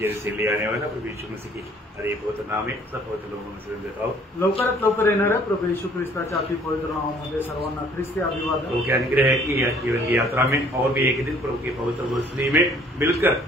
जैसे ले आने वाला प्रभु यीशु मसीह की अरे पवित्र नाम में सब पवित्र लोगों में से देता हूँ। लवकरात लवकर येणाऱ्या प्रभु येशू ख्रिस्ताच्या अति पवित्र नावामध्ये सर्वांना ख्रिस्ती अभिवादन। प्रभु के अनुग्रह है कि यह जीवन की यात्रा में और भी एक दिन प्रभु की पवित्र वचनी में मिलकर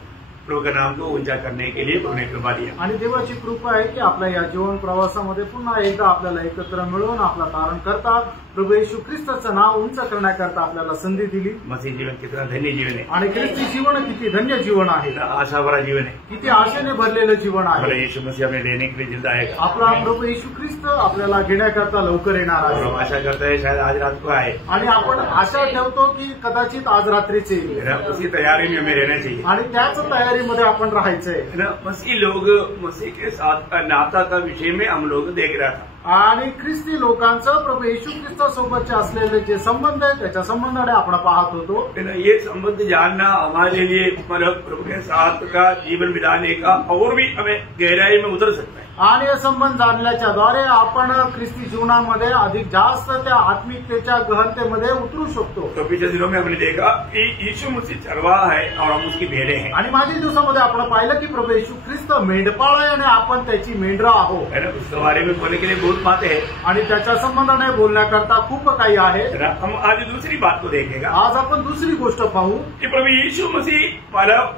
प्रभु का नाम को ऊंचा करने के लिए प्रभु ने कृपा दिया आणि देवाची कृपा आहे की आपल्या या जीवन प्रवासामध्ये पुन्हा एकदा आपल्याला एकत्र मिळून आपला तारण करता प्रभु येशू ख्रिस्ताचं नाव उंच करण्याकरता आपल्याला संधी दिली। मसीह जीवन कितना धन्य जीवन है आणि ख्रिस्ती जीवन किती धन्य जीवन आहे, आशा भरा जीवन है, किती आशेने भरलेलं जीवन आहे। यीशु मसीह हमें लेने के लिए जिंदा आएगा। आपला प्रभु येशू ख्रिस्त आपल्याला घेण्याकरता लवकर येणार आहे। हम आशा करते हैं शायद आज रात को आए आणि आपण आशा ठेवतो की कदाचित आज रात्रीचे येईल। उसी तैयारी में हमें रहना चाहिए आणि त्याच तयारीमध्ये आपण राहायचंय। मसीह लोग मसीह के साथ का नाता का विषय में हम लोग देख रहा था आणि ख्रिस्ती लोकांचं प्रभु येशू ख्रिस्तासोबतचे असलेले जे संबंध आहेत त्याच्या संबंधाने आपण पाहत होतो। ये संबंध जानना हमारे लिए मतलब प्रभु के साथ का जीवन बिताने का और भी हमें गहराई में उतर सकता है। आणि हे संबंध जाणल्याच्या द्वारे आपण ख्रिस्ती जीवनामध्ये अधिक जास्त त्या आत्मिकतेच्या गहनतेमध्ये उतरू शकतो। तो पिछले दिनों में हमने देखा कि यीशु मसीह चरवाहा है और हम उसकी भेड़ें हैं। आणि मागील दिवसामध्ये आपण पाहिलं की प्रभु येशू ख्रिस्त मेंढपाळ आहे आणि आपण त्याची मेंढरं आहोत। उसके बारे में बोलने के लिए बहुत बातें हैं आणि त्याच्या संबंधाने बोलण्याकरता खूप काही आहे। हम आज दूसरी बात को देखेगा। आज आपण दुसरी गोष्ट पाहू कि प्रभु यीशु मसीह मतलब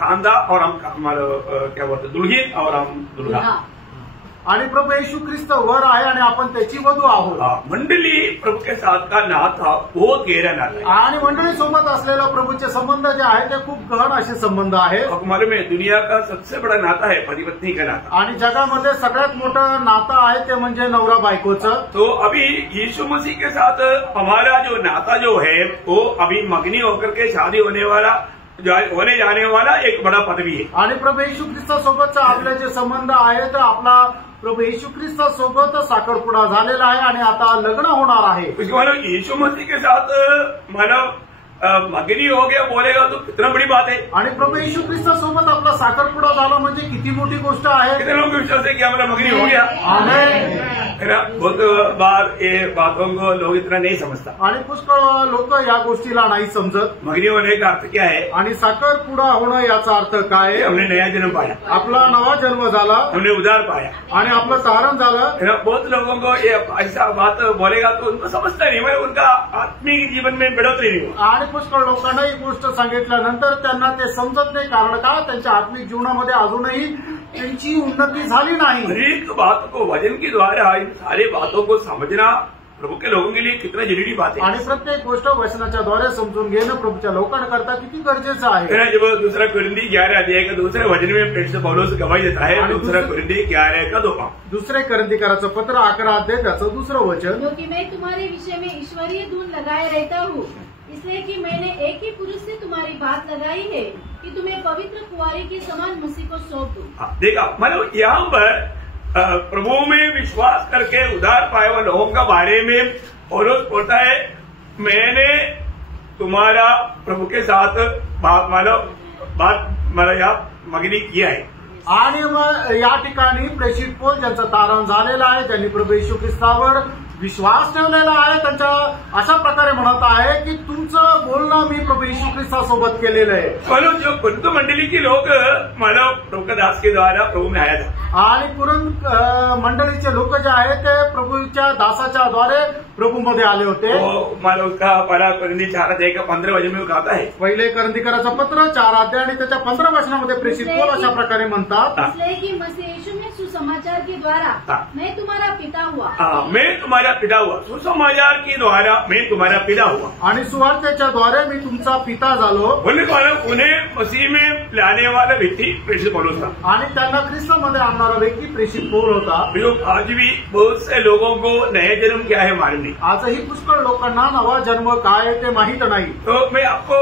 खानदा और हम क्या बोलते दुल्हन और हम दुल्हा आणि प्रभु येशू ख्रिस्त वर आहे आणि आपण त्याची वधू आहोत। मंडली प्रभु के साथ का नाता बहुत गहरा नाता है आणि मंडळीसोबत असलेला प्रभूचे संबंध जे आहे ते खूप गहन असे संबंध आहेत। मालूम है दुनिया का सबसे बड़ा नाता है पति पत्नी का नाता आणि जगामध्ये सगळ्यात मोठं नातं आहे ते म्हणजे नवरा बायकोचं। तो अभी यीशु मसीह के साथ हमारा जो नाता जो है वो अभी मगनी होकर के शादी होने जाने वाला एक बड़ा पदवी है। आणि प्रभु येशू ख्रिस्तासोबतचा आपले जे संबंध आहेत आपला प्रभु येशू ख्रिस्तासोबत साखरपुडा झालेला आहे आणि आता लग्न होणार आहे। मतलब यीशु मसीह के साथ मतलब मगनी हो गया बोलेगा तो कितना बड़ी बात है। आणि प्रभु येशू ख्रिस्तासोबत आपला साखरपुडा झाला म्हणजे किती मोठी गोष्ट आहे। कितने लोगों को विश्वास है कि हमारा मगनी हो गया। आमेन। बहुत बार ये बातों को लोग इतना नहीं समझता आणि पुष्कळ लोक या गोष्टीला नाही समजत। मगनी होने का अर्थ क्या है आणि साखरपुडा होणं याचा अर्थ काय? हमने नया जन्म पाया, आपला नवा जन्म झाला, हमने उद्धार पाया आणि आपलं तारण झालं। बहुत लोगों को ये ऐसा बात बोलेगा तो उनको समझता नहीं, मैं उनका आत्मिक जीवन में बढ़ोतरी नहीं हुआ। आणि पुष्कळ लोकांना ही गोष्ट सांगितल्यानंतर त्यांना ते समजत नाही, कारण का त्यांच्या आत्मिक जीवनामध्ये अजूनही त्यांची उन्नती झाली नाही। एक बात को वचन के द्वारा इन सारी बातों को समझना प्रभु के लोगों के लिए कितना जरूरी बात है। आणि प्रत्येक गोष्ट वचनाच्या द्वारे समजून घेणं प्रभूच्या लोकांकरता किती गरजेचं आहे। जब दूसरा कुरिन्थी 11 अध्याय का दूसरे वचन में प्रेरित पौलुस गवाही देता है, दूसरा कुरिन्थी 11 का 2 दुसरे कुरिन्थीकराचं पत्र 11 अध्याय त्याचं दुसरं वचन। क्योंकि मैं तुम्हारे विषय में ईश्वरीय धून लगाए रहता हूँ, इसलिए कि मैंने एक ही पुरुष से तुम्हारी बात लगाई है कि तुम्हें पवित्र कुंवारी के समान मसीह को सौंप दूं। देखा मतलब यहाँ पर प्रभु में विश्वास करके उद्धार पाए हुए लोगों का बारे में पौलुस बोलता है मैंने तुम्हारा प्रभु के साथ बात मगनी किया है। आणि मग या ठिकाणी प्रेषित पौल ज्यांचं तारण झालेलं आहे, त्यांनी प्रभू येशू ख्रिस्तावर विश्वास ठेवलेला आहे, त्यांच्या अशा प्रकारे म्हणत आहे की तुमचं बोलणं मी प्रभू येशू ख्रिस्तासोबत केलेलं आहे। मतलब जो कुरिन्थ मंडली के लोग मतलब प्रभु का दास के द्वारा प्रभु में आया था आणि कुरिन्थ मंडळीचे लोक जे आहेत ते प्रभूच्या दासाच्या द्वारे प्रभूमध्ये आले होते। मतलब उसका पहला कुरिन्थी 4 अध्याय का 15 वचन में कहता है, पहिले कुरिन्थीकराचं पत्र 4 अध्याय आणि त्याच्या 15 वचनामध्ये प्रेषित पौल अशा प्रकारे म्हणतात, इसलिए कि मसीह यीशु में सुसमाचार के द्वारा मैं तुम्हारा पिता हुआ। मैं तुम्हारा पिता हुआ, सुसमाचार के द्वारा मैं तुम्हारा पिता हुआ। आणि सुवार्तेच्या द्वारे मी तुमचा पिता झालो। बोलने वाला उन्हें मसीह में लाने वाला व्यक्ति प्रेषित पौलुस था आणि त्यांना ख्रिस्तामध्ये आणणारा व्यक्ती प्रेषित पौल होता। आज भी बहुत से लोगों को नया जन्म क्या है मालूम नहीं। आजही पुष्कळ लोकांना नवा जन्म काय ते माहित नाही। तो मैं आपको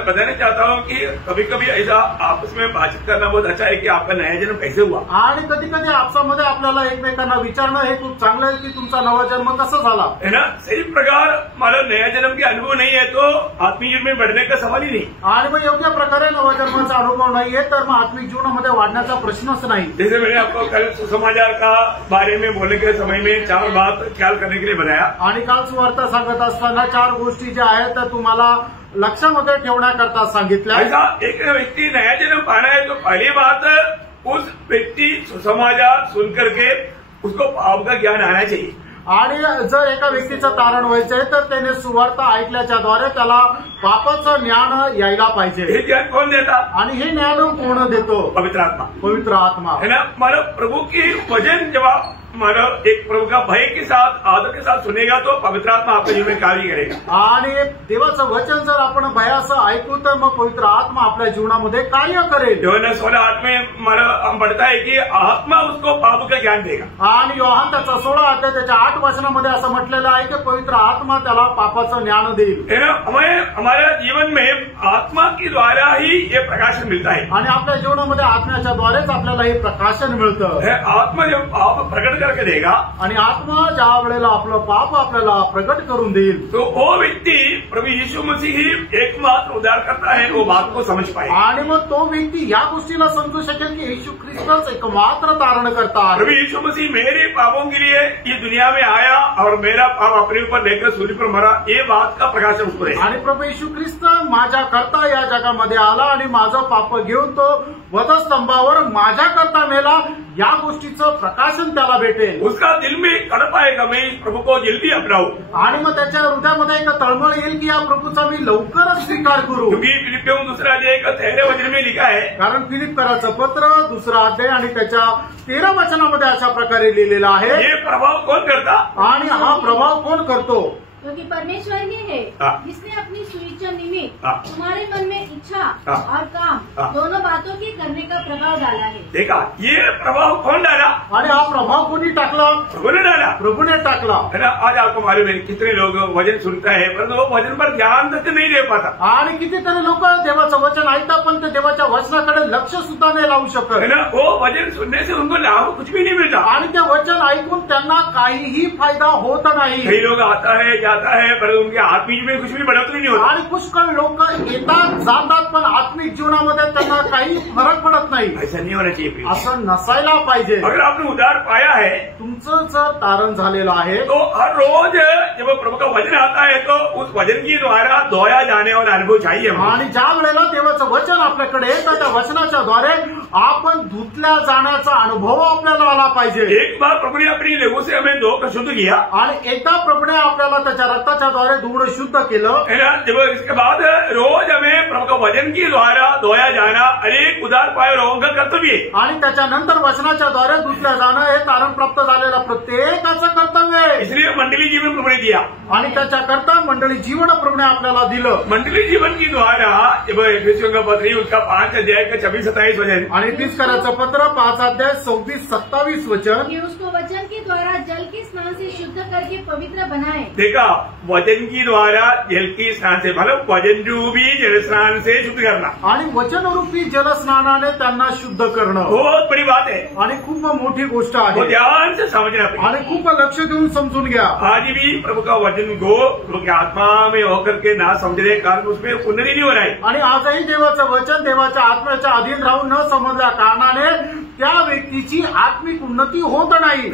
बताना चाहता हूँ कि कभी कभी ऐसा आपस में बातचीत करना बहुत अच्छा है कि आपका नया जन्म कैसे हुआ। आणि कधी कधी आपसामध्ये आपल्याला एकमेकांना विचारणं हे खूप चांगलं आहे की तुमचा नवा जन्म कसा झाला है ना। सही प्रकार मला नया जन्म के अनुभव नहीं है तो आत्मिक जीवन में बढ़ने का सवाल ही नहीं। आणि मग योग्य प्रकारे नवा जन्माचा अनुभव नाहीये तर मग आत्मिक जीवनामध्ये वाढण्याचा प्रश्नच नाही। जैसे मैंने आपको कल सुसमाचार का बारे में बोलने के समय में 4 बात ख्याल करने के लिए बताया। आणि काल सुवार्ता सांगत असताना 4 गोष्टी ज्या आहेत त्या तुम्हाला लक्षामध्ये ठेवण्याकरता सांगितलं. ऐसा एक व्यक्ति नया जन्म पाना है तो पहली बात उस व्यक्ति सुसमाचार सुन करके उसको पाप का ज्ञान आना चाहिए. आणि जर एका व्यक्तीचं तारण व्हायचंय तर त्याने सुवार्ता ऐकल्याच्याद्वारे त्याला पापाचं ज्ञान यायला पाहिजे. हे ज्ञान कौन देता? आणि हे ज्ञान कोण देतो? पवित्र आत्मा. पवित्र आत्मा है ना. मानो प्रभु की वचन जब आप मानो एक प्रभु का भय के साथ आदर के साथ सुनेगा तो पवित्र आत्मा आपके जीवन में कार्य करेगा. आणि देवाचं वचन जर आपण भयासं ऐकू तर मग पवित्र आत्मा आपल्या जीवनामध्ये कार्य करेल. योहान 16:8 में हम पढ़ता है कि आत्मा उसको पाप का ज्ञान देगा. आणि योहान त्याचा 16 अध्याय त्याच्या 8 वचनामध्ये असं म्हटलेलं आहे की पवित्र आत्मा त्याला पापाचं ज्ञान देईल. है ना. हमें हमारे जीवन में आत्मा के द्वारा ही ये प्रकाशन मिलता है. आणि आपल्या जीवनामध्ये आत्म्याच्या द्वारेच आपल्याला हे प्रकाशन मिळतं. आत्मा जब पाप प्रकट करके देगा आणि आत्मा ज्या वेळेला आपलं पाप आपल्याला प्रकट करून देईल तो वो व्यक्ति प्रभु यीशु मसीह ही एकमात्र उद्धारकर्ता है वो बात को समझ पाए. आणि मग तो व्यक्ती या गोष्टीला समजू शकेल की येशू ख्रिस्तच एकमात्र तारण करता आहे. प्रभु यीशु मसीह मेरे पापों के लिए ये दुनिया में आया और मेरा पाप अपने ऊपर लेकर सूली पर मरा ये बात का प्रकाशन उसको है. आणि प्रभू येशू ख्रिस्त माझ्या करता या जगामध्ये आला आणि माझं पाप घेऊन तो वधस्तंभावर माझ्या करता मेला या गोष्टीचं प्रकाशन त्याला भेटेल. उसका दिल में तड़प आएगा मैं इस प्रभु को जल्दी अपनाऊं. आणि मग त्याच्या हृदयामध्ये एक तळमळ येईल की या प्रभूचा मी लवकरच स्वीकार करू. क्योंकि फिलिपियों दूसरा अध्याय का 13 वचन में लिखा है. कारण फिलिप्पियराचं पत्र 2 अध्याय आणि त्याच्या 13 वचनामध्ये अशा प्रकारे लिहिलेलं आहे. ये प्रभाव कौन करता? आणि हा प्रभाव कोण करतो? क्योंकि परमेश्वर ही है जिसने अपनी सुइच्छा निमित्त तुम्हारे मन में इच्छा और काम दोनों बातों की करने का प्रभाव डाला है. देखा ये प्रभाव कौन डाला? आणि हा प्रभाव कोणी टाकला? प्रभु ने डाला. प्रभूने टाकला. है ना. आज आपको मालूम है कितने लोग वचन सुनता है परंतु वो वचन पर ध्यान तक नहीं दे पाता. आणि कितीतरी लोक देवाचं वचन ऐकतात पण ते देवाच्या वचनाकडे लक्ष सुद्धा नाही लावू शकत. है ना. वो वचन सुनने से उनको लाभ कुछ भी नहीं मिलता. आणि ते वचन ऐकून त्यांना काहीही फायदा होत नाही. कई लोग आता है जाता है पर उनके आत्मिक में कुछ भी बढ़ोतरी नहीं होती. आणि पुष्कळ लोक येतात जातात पण आत्मिक जीवनामध्ये त्यांना काही फरक पडत नाही. ऐसा नहीं होना चाहिए. असं नसायला पाहिजे. अगर आपने उद्धार पाया है तुमचं जर तारण झालेलं आहे तो हर रोज जब प्रभु का वचन आता है तो उस वचन के द्वारा धोया जाने वाला अनुभव चाहिए. आणि ज्या वेळेला देवाचं वचन आपल्याकडे येतं त्या वचनाच्या द्वारे आपण धुतल्या जाण्याचा अनुभव आपल्याला आला पाहिजे. एक बार प्रभु ने अपनी लहू से हमें धो कर शुद्ध किया. आणि एकदा प्रभूने आपल्याला त्याच्या रक्ताच्या द्वारे धुवणं शुद्ध केलं. है ना. जब इसके बाद रोज हमें प्रभु का वचन के द्वारा धोया जाना अनेक उद्धार पाए लोगों का कर्तव्य है. आणि त्याच्यानंतर वचनाच्या द्वारे धुतल्या जाणं हे तारण प्राप्त झालेलं प्रत्येकाचं कर्तव्य आहे. इसलिए मंडली जीवन प्रभु ने दिया. आणि त्याच्याकरता मंडळी जीवन प्रभूने आपल्याला दिलं. मंडली जीवन के द्वारा जब एफेसियों का पत्र उसका 5 अध्याय का 26-27 वचन आणि तीसकराचं पत्र 5 अध्याय 26-27 वचन कि उसको वचन के द्वारा जल के स्नान से शुद्ध करके पवित्र बनाए. देखा वचन की द्वारा जल की स्नान से मतलब वचन रूपी जल स्नान से शुद्ध करना. आणि वचनरूपी जलस्नानाने त्यांना शुद्ध करणं बहुत बड़ी बात है. आणि खूप मोठी गोष्ट वो आहे. ध्यान से समझना पड़ेगा. आणि खूप लक्ष देऊन समजून घ्या. आज भी प्रभु का वचन को प्रभु की आत्मा में होकर के ना समझने के कारण उसमें उन्नति नहीं हो रहा है. आणि आजही देवाचं वचन देवाच्या आत्म्याच्या अधीन राहून न समजल्या कारणाने त्या व्यक्तीची आत्मिक उन्नती होत नाही.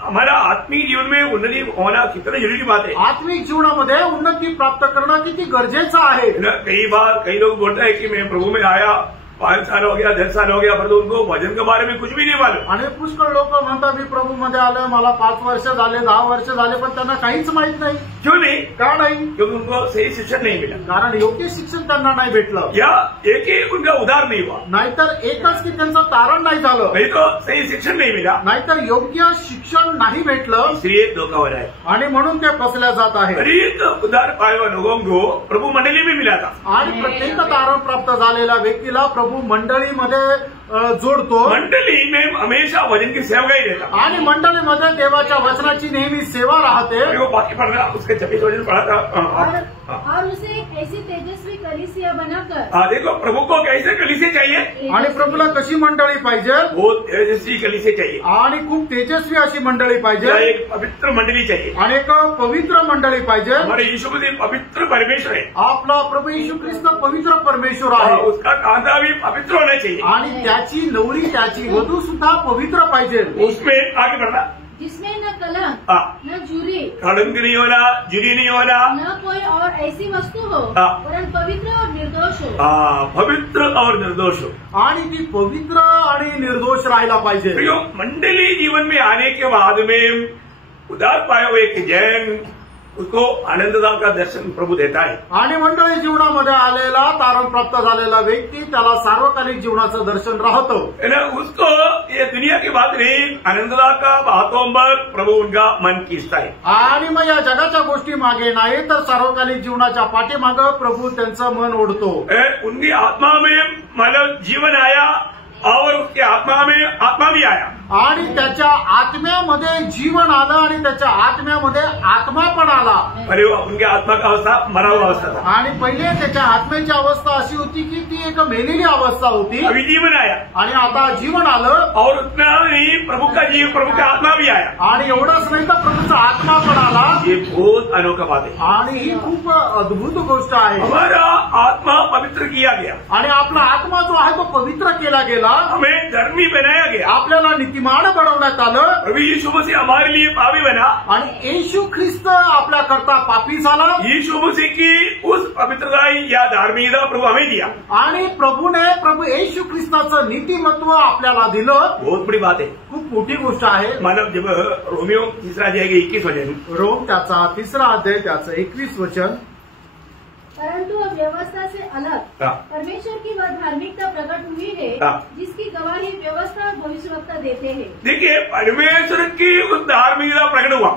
हमारा आत्मिक जीवन में उन्नति होना कितना जरूरी बात है. आत्मिक जीवनामध्ये उन्नती प्राप्त करणं किती गरजेचं आहे. कई बार कई लोग बोलते हैं कि मैं प्रभु में आया 5 साल हो गया 10 साल हो गया परंतु उनको वचन के बारे में कुछ भी नहीं मालूम. आणि पुष्कळ लोक म्हणतात मी प्रभूमध्ये आलोय मला 5 वर्ष झाले 10 वर्ष झाले पण त्यांना काहीच माहित नाही. क्यों नहीं? का नाही? क्योंकि उनको सही शिक्षण नहीं मिला. कारण योग्य शिक्षण त्यांना नाही भेटलं. या एक ही उनका उद्धार नहीं हुआ. नाहीतर एकच की त्यांचं तारण नाही झालं. नहीं तो सही शिक्षण नहीं मिला. नाहीतर योग्य शिक्षण नाही भेटलं. इसलिए धोखा हो रहा है. आणि म्हणून ते फसल्या जात आहे. हरेक उद्धार पाए हुए लोगों को प्रभु मंडली में मिला था. आणि प्रत्येक तारण प्राप्त झालेल्या व्यक्तीला प्रभू मंडळीमध्ये जोडतो. मंडली में हमेशा वचन की सेवकाई देता. आणि मंडळीमध्ये देवाच्या वचनाची नेहमी सेवा राहते. वो बाकी पढ़ रहा उसके 26 वचन पढ़ा था. और उसे एक ऐसी तेजस्वी कलीसिया बनाकर. देखो प्रभु को कैसे कलीसिया चाहिए. आणि प्रभूला कशी मंडळी पाहिजे. वो तेजस्वी कलीसिया चाहिए. आणि खूप तेजस्वी अशी मंडळी पाहिजे. एक पवित्र मंडली चाहिए. आणि एक पवित्र मंडळी पाहिजे. हमारे यीशु मसीह पवित्र परमेश्वर है. आपला प्रभू येशू ख्रिस्त पवित्र परमेश्वर आहे. उसका कांदा भी पवित्र होना चाहिए. आणि त्याची नवरी त्याची वधू सुद्धा पवित्र पाहिजे. उसमें आगे बढ़ना. जिसमें न कलंक न झुरी, कलंक नहीं होना, जुरी नहीं होना, न कोई और ऐसी वस्तु हो, वरन पवित्र और निर्दोष हो। पवित्र और निर्दोष हो, आणि ती पवित्र आणि निर्दोष राहायला पाहिजे। प्रियो, मंडली जीवन में आने के बाद में उदार पाया हुए एक जैन उसको आनंददान का दर्शन प्रभु देता है। आणि मंडळी जीवनामध्ये आलेला तारण प्राप्त झालेला व्यक्ती त्याला सार्वकालिक जीवनाचं दर्शन राहतं, है ना। उसको ये दुनिया की बात नहीं, आनंददान का बातों पर प्रभु उनका मन खींचता है। आणि मग या जगाच्या गोष्टी मागे नाही तर सार्वकालिक जीवनाच्या पाठीमागे प्रभू त्यांचं मन ओढतो। उनकी आत्मा में मतलब जीवन आया और उसकी आत्मा में आत्मा भी आया, आणि त्याच्या आत्म्यामध्ये जीवन आलं आणि त्याच्या आत्म्यामध्ये आत्मा पण आला। अरे उनकी आत्मा का अवस्था मरा हुआ अवस्था था, आणि पहिले त्याच्या आत्म्याची अवस्था अशी होती की ती एक मेलेली अवस्था होती, अभी जीवन आया आणि आता जीवन आलं। और उतना नहीं, प्रभु का आत्मा भी आया, आणि एवढंच नाही तर प्रभूचा आत्मा पण आला। ये बहुत अनोखा बात है आणि ही खूप अद्भुत गोष्ट आहे। हमारा आत्मा पवित्र किया गया, आणि आपला आत्मा जो आहे तो पवित्र केला गेला, हमें धर्मी बनाया गया, आपल्याला नीतिमान बनवण्यात आलं। प्रभु यीशु मसीह हमारे लिए पापी बना, आणि येशू ख्रिस्त आपल्या करता पापी झाला। यीशु मसीह की उस पवित्रता या धार्मिकता प्रभु हमें दिया, आणि प्रभू येशू ख्रिस्ताचं नीतिमत्व आपल्याला दिलं। बहुत बड़ी बात है, खूप मोठी गोष्ट आहे। मानव जब रोमियो 3 अध्याय 21 वचन, रोम त्याचा 3 अध्याय त्याचं 21 वचन, परंतु अब व्यवस्था से अलग परमेश्वर की वह धार्मिकता प्रकट हुई है जिसकी गवाही व्यवस्था और भविष्यवक्ता देते हैं। देखिए, परमेश्वर की उस धार्मिकता प्रकट हुआ,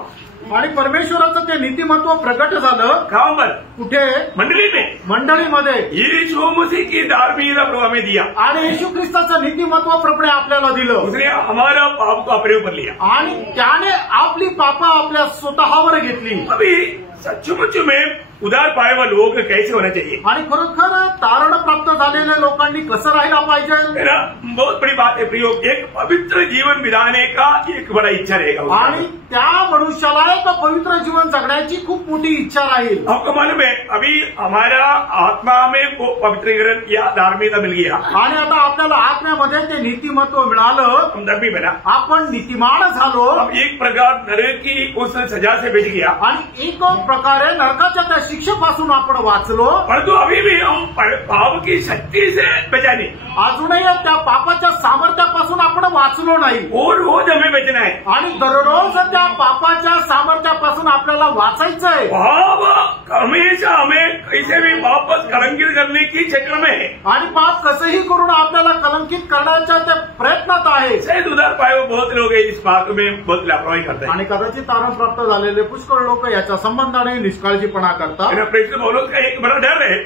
आणि परमेश्वराचं ते नीतिमत्व प्रकट झालं। कहाँ पर? कुठे? मंडली में, मंडळीमध्ये। यीशु मसीह की धार्मिकता प्रभु हमें दिया, आणि येशू ख्रिस्ताचं नीतिमत्व प्रभूने आपल्याला दिलं। उसने हमारा पाप को अपने ऊपर लिया, आणि त्याने आपली पाप आपल्या स्वतःवर घेतली। अभी सचमुच में उदार पाए हुए लोग कैसे होना चाहिए, आणि खरोखर तारण प्राप्त झालेल्या लोकांनी कसं राहायला पाहिजे? मेरा बहुत बड़ी बात है प्रियो, एक पवित्र जीवन बिताने का एक बड़ा इच्छा रहेगा, आणि त्या मनुष्याला एक पवित्र जीवन जगण्याची खूप मोठी इच्छा राहील। आपको मालूम है, अभी हमारा आत्मा में वो पवित्रीकरण या धार्मिकता मिल गया, आणि आता आपल्याला आत्म्यामध्ये ते नीतिमत्व मिळालं, हम धर्मी बना, आपण नीतिमान झालो। हम एक प्रकार नरक की उस सजा से बच गया, आणि एक प्रकारे नरकाच्या त्या शिक्षेपासून आपण वाचलो। परंतु अभी भी हम पाप की शक्ती से बचा नहीं, अजूनही त्या पापाच्या सामर्थ्यापासून आपण वाचलो नाही, और रोज हमें बचना है, आणि दररोज त्या पापाच्या सामर्थ्यापासून आपल्याला वाचायचंय। पाप हमेशा हमें कैसे भी वापस कलंकित करने की चक्र में है, आणि पाप कसंही करून आपल्याला कलंकित करण्याच्या त्या प्रयत्नात आहे। शायद उधार पाए हुए बहुत लोग इस बात में बहुत लापरवाही करते हैं, आणि कदाचित तारण प्राप्त झालेले पुष्कळ लोक याच्या संबंधाने निष्काळजीपणा करतात। प्रेषित पौलुस का एक बड़ा डर है,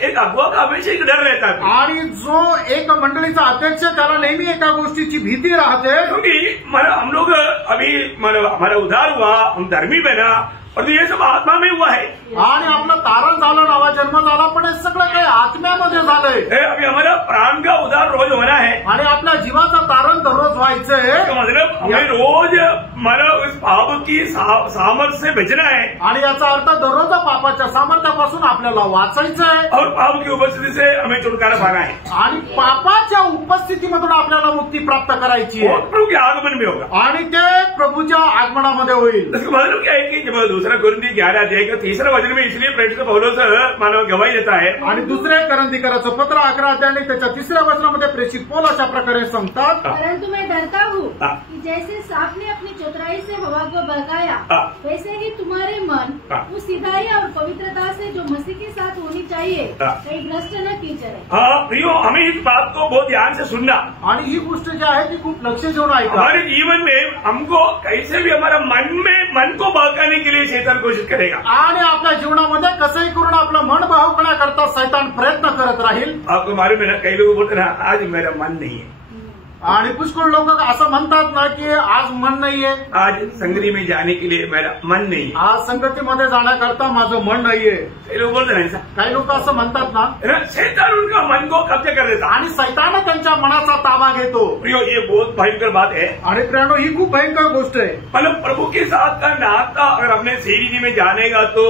एक अगुआ का हमेशा एक डर रहता है, आणि जो एक मंडळीचा अध्यक्ष त्याला नेहमी एका गोष्टीची भीती राहते, क्योंकि हम लोग अभी हमारा उद्धार हुआ, हम धर्मी बना, और ये सब आत्मा में हुआ है, आणि आपलं तारण झालं, नवा जन्म झाला, पण हे सगळं काही आत्म्यामध्ये झालंय। अभी हमारा प्राण का उद्धार रोज होना है, आणि आपल्या जीवाचं तारण दररोज व्हायचंय, मतलब हमें रोज मतलब उस पाप की सामर्थ्य से बचना है, आणि याचा अर्थ दररोज पापाच्या सामर्थ्यापासून आपल्याला वाचायचंय, और पाप की उपस्थिति से हमें छुटकारा पाना है, आणि पापाच्या उपस्थितीमधून आपल्याला मुक्ती प्राप्त करायची और आहे, प्रभु के आगमन में होगा, आणि ते प्रभूच्या आगमनामध्ये होईल। इसका मतलब क्या है कि जब 2 कोरिन्थी 11 अध्याय का 3 वचन में इसलिए प्रेरित पौलुस मानव गवाही देता है, आणि 2 कोरिन्थीकराचं पत्र 11 अध्याय आणि त्याच्या 3 वचनामध्ये प्रेषित पौल अशा प्रकारे सांगतात, परंतु मैं डरता हूँ कि जैसे सांप ने अपनी चतुराई से हवा को बहकाया, वैसे ही तुम्हारे मन उस सिधाई और पवित्रता से जो मसीह के साथ होनी चाहिए कहीं भ्रष्ट न की जाए। हाँ प्रियो, हमें इस बात को बहुत ध्यान से सुनना, आणि ही गोष्ट जी आहे ती खूप लक्ष देऊन ऐका। हमारे जीवन में हमको कैसे भी हमारा मन को बहकाने के लिए शैतान कोशिश करेगा, आणि आपल्या जीवनामध्ये कसंही करून आपलं मन बहकण्याकरता शैतान प्रयत्न करत राहील। आपको मालूम है ना, कई लोग बोलते ना आज मेरा मन नहीं है, आणि पुष्कळ लोक असं म्हणतात ना की आज मन नाहीये, आज संगती में जाने के लिए मेरा मन नहीं है, आज संगतीमध्ये जाण्याकरता माझं मन नाहीये। कई लोग बोलते ना ऐसा, काही लोक असं म्हणतात ना, शैतान उनका मन को कब्जा कर देता, आणि शैतान त्यांच्या मनाचा ताबा घेतो। प्रियो, ये बहुत भयंकर बात है, आणि प्रियानो ही खूप भयंकर गोष्ट आहे। मतलब प्रभु के साथ का नाता अगर हमने सही में जानेगा तो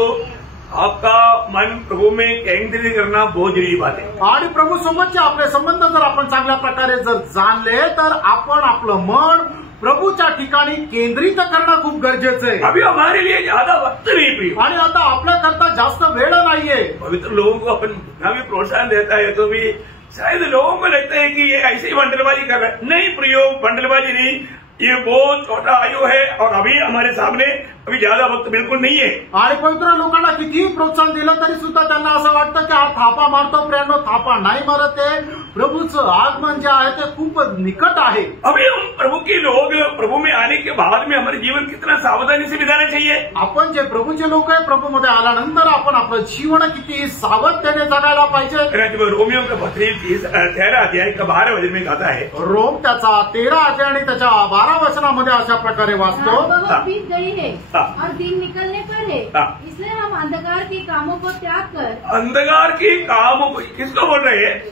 आपका मन प्रभु में केंद्रित करना बहुत जरूरी बात है, आणि प्रभू सोबतचे आपले संबंध जर आपण चांगल्या प्रकारे जर जाणले तर आपण आपलं मन प्रभूच्या ठिकाणी केंद्रित करणं खूप गरजेचं आहे. अभी हमारे लिए ज्यादा वक्त नहीं प्रिय, आणि आता आपल्याकरता जास्त वेळ नाहीये. पवित्र लोगों को अपन जितना भी प्रोत्साहन देता है तो भी शायद लोगों को लगता है कि ये ऐसे ही बंडलबाजी कर रहा है. नहीं प्रियो, बंडलबाजी नहीं, ये बहुत छोटा आयु है और अभी हमारे सामने अभी ज्यादा वक्त बिल्कुल नहीं है. आणि पवित्र लोकांना कितीही प्रोत्साहन दिलं तरी सुद्धा त्यांना असं वाटतं की हा थापा मारतो. प्रेरणो थापा नाही मारत आहे. प्रभूचं आगमन जे आहे ते खूप निकट आहे. अभी हम प्रभु के लोग प्रभु में आने के बाद में हमारे जीवन कितना सावधानी से बिताना चाहिए. आपण जे प्रभूचे लोक आहे, प्रभूमध्ये आल्यानंतर आपण आपलं जीवन किती सावधतेने जगायला पाहिजे. रोमियो का 13 अध्याय का 12 वचन में कहता है, रोम त्याचा 13 अध्याय आणि त्याच्या 12 वचनामध्ये अशा प्रकारे वाचतो, बहुत बीत गई है और दिन निकलने पर है, इसलिए हम अंधकार के कामों को त्याग कर अंधकार के कामों को, किसको बोल रहे हैं?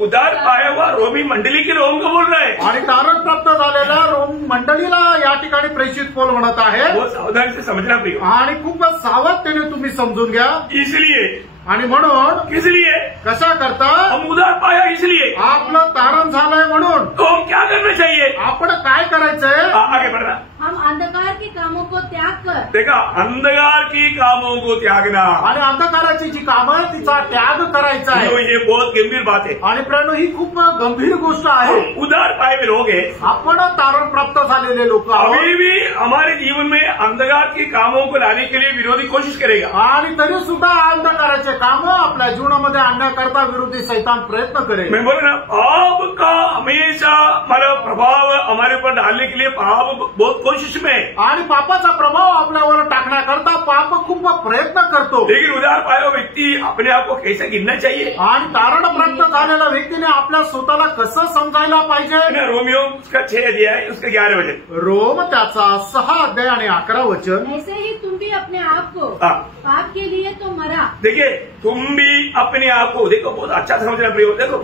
उदार पाया हुआ रोमी मंडली की रोम को बोल रहे हैं. आणि तारण प्राप्त झालेल्या रोम मंडळीला या ठिकाणी प्रेषित पौल म्हणत आहे. वो सावधानी से समझना प्रिय, आणि खूप सावधतेने तुम्ही समजून घ्या. इसलिए, आणि म्हणून किस लिए? कशा करता? हम उदार पाया इसलिए, आपलं तारण झालंय म्हणून. तो हम क्या करना चाहिए? आपण काय करायचंय? आगे बढ़ना. हम अंधकार के कामों को त्याग कर, देखा, अंधकार की कामों को त्यागना, आणि अंधकाराची जी कामं आहे तिचा त्याग करायचा आहे. ये बहुत गंभीर बात है. आणि प्रेरणो ही खूप गंभीर गोष्ट आहे. उदार पाए हुए लोग हैं, आपण तारण प्राप्त झालेले लोक आहोत. अभी भी हमारे जीवन में अंधकार की कामों को लाने के लिए विरोधी कोशिश करेगा. आणि तरी सुद्धा अंधकाराचे काम आपल्या जीवनामध्ये आणण्याकरता विरोधी शैतान प्रयत्न करेल. मैं बोल रहा, पाप का हमेशा हमारा प्रभाव हमारे ऊपर डालने के लिए पाप बहुत कोशिश में है. आणि पापाचा प्रभाव आपल्यावर टाकण्याकरता पाप खूप प्रयत्न करतो. लेकिन उदार पाया हुआ व्यक्ति अपने आप को कैसे गिनना चाहिए? आणि तारण प्राप्त झालेल्या व्यक्तीने आपल्या स्वतःला कसं समजायला पाहिजे? रोमियो उसका 6 अध्याय उसका 11 वचन. रोम त्याचा 6 अध्याय आणि 11 वचन. ऐसे ही तुम भी अपने आप को पाप के लिए तो मरा. देखिए, तुम भी अपने आप को, देखो बहुत अच्छा समझना प्रिय. देखो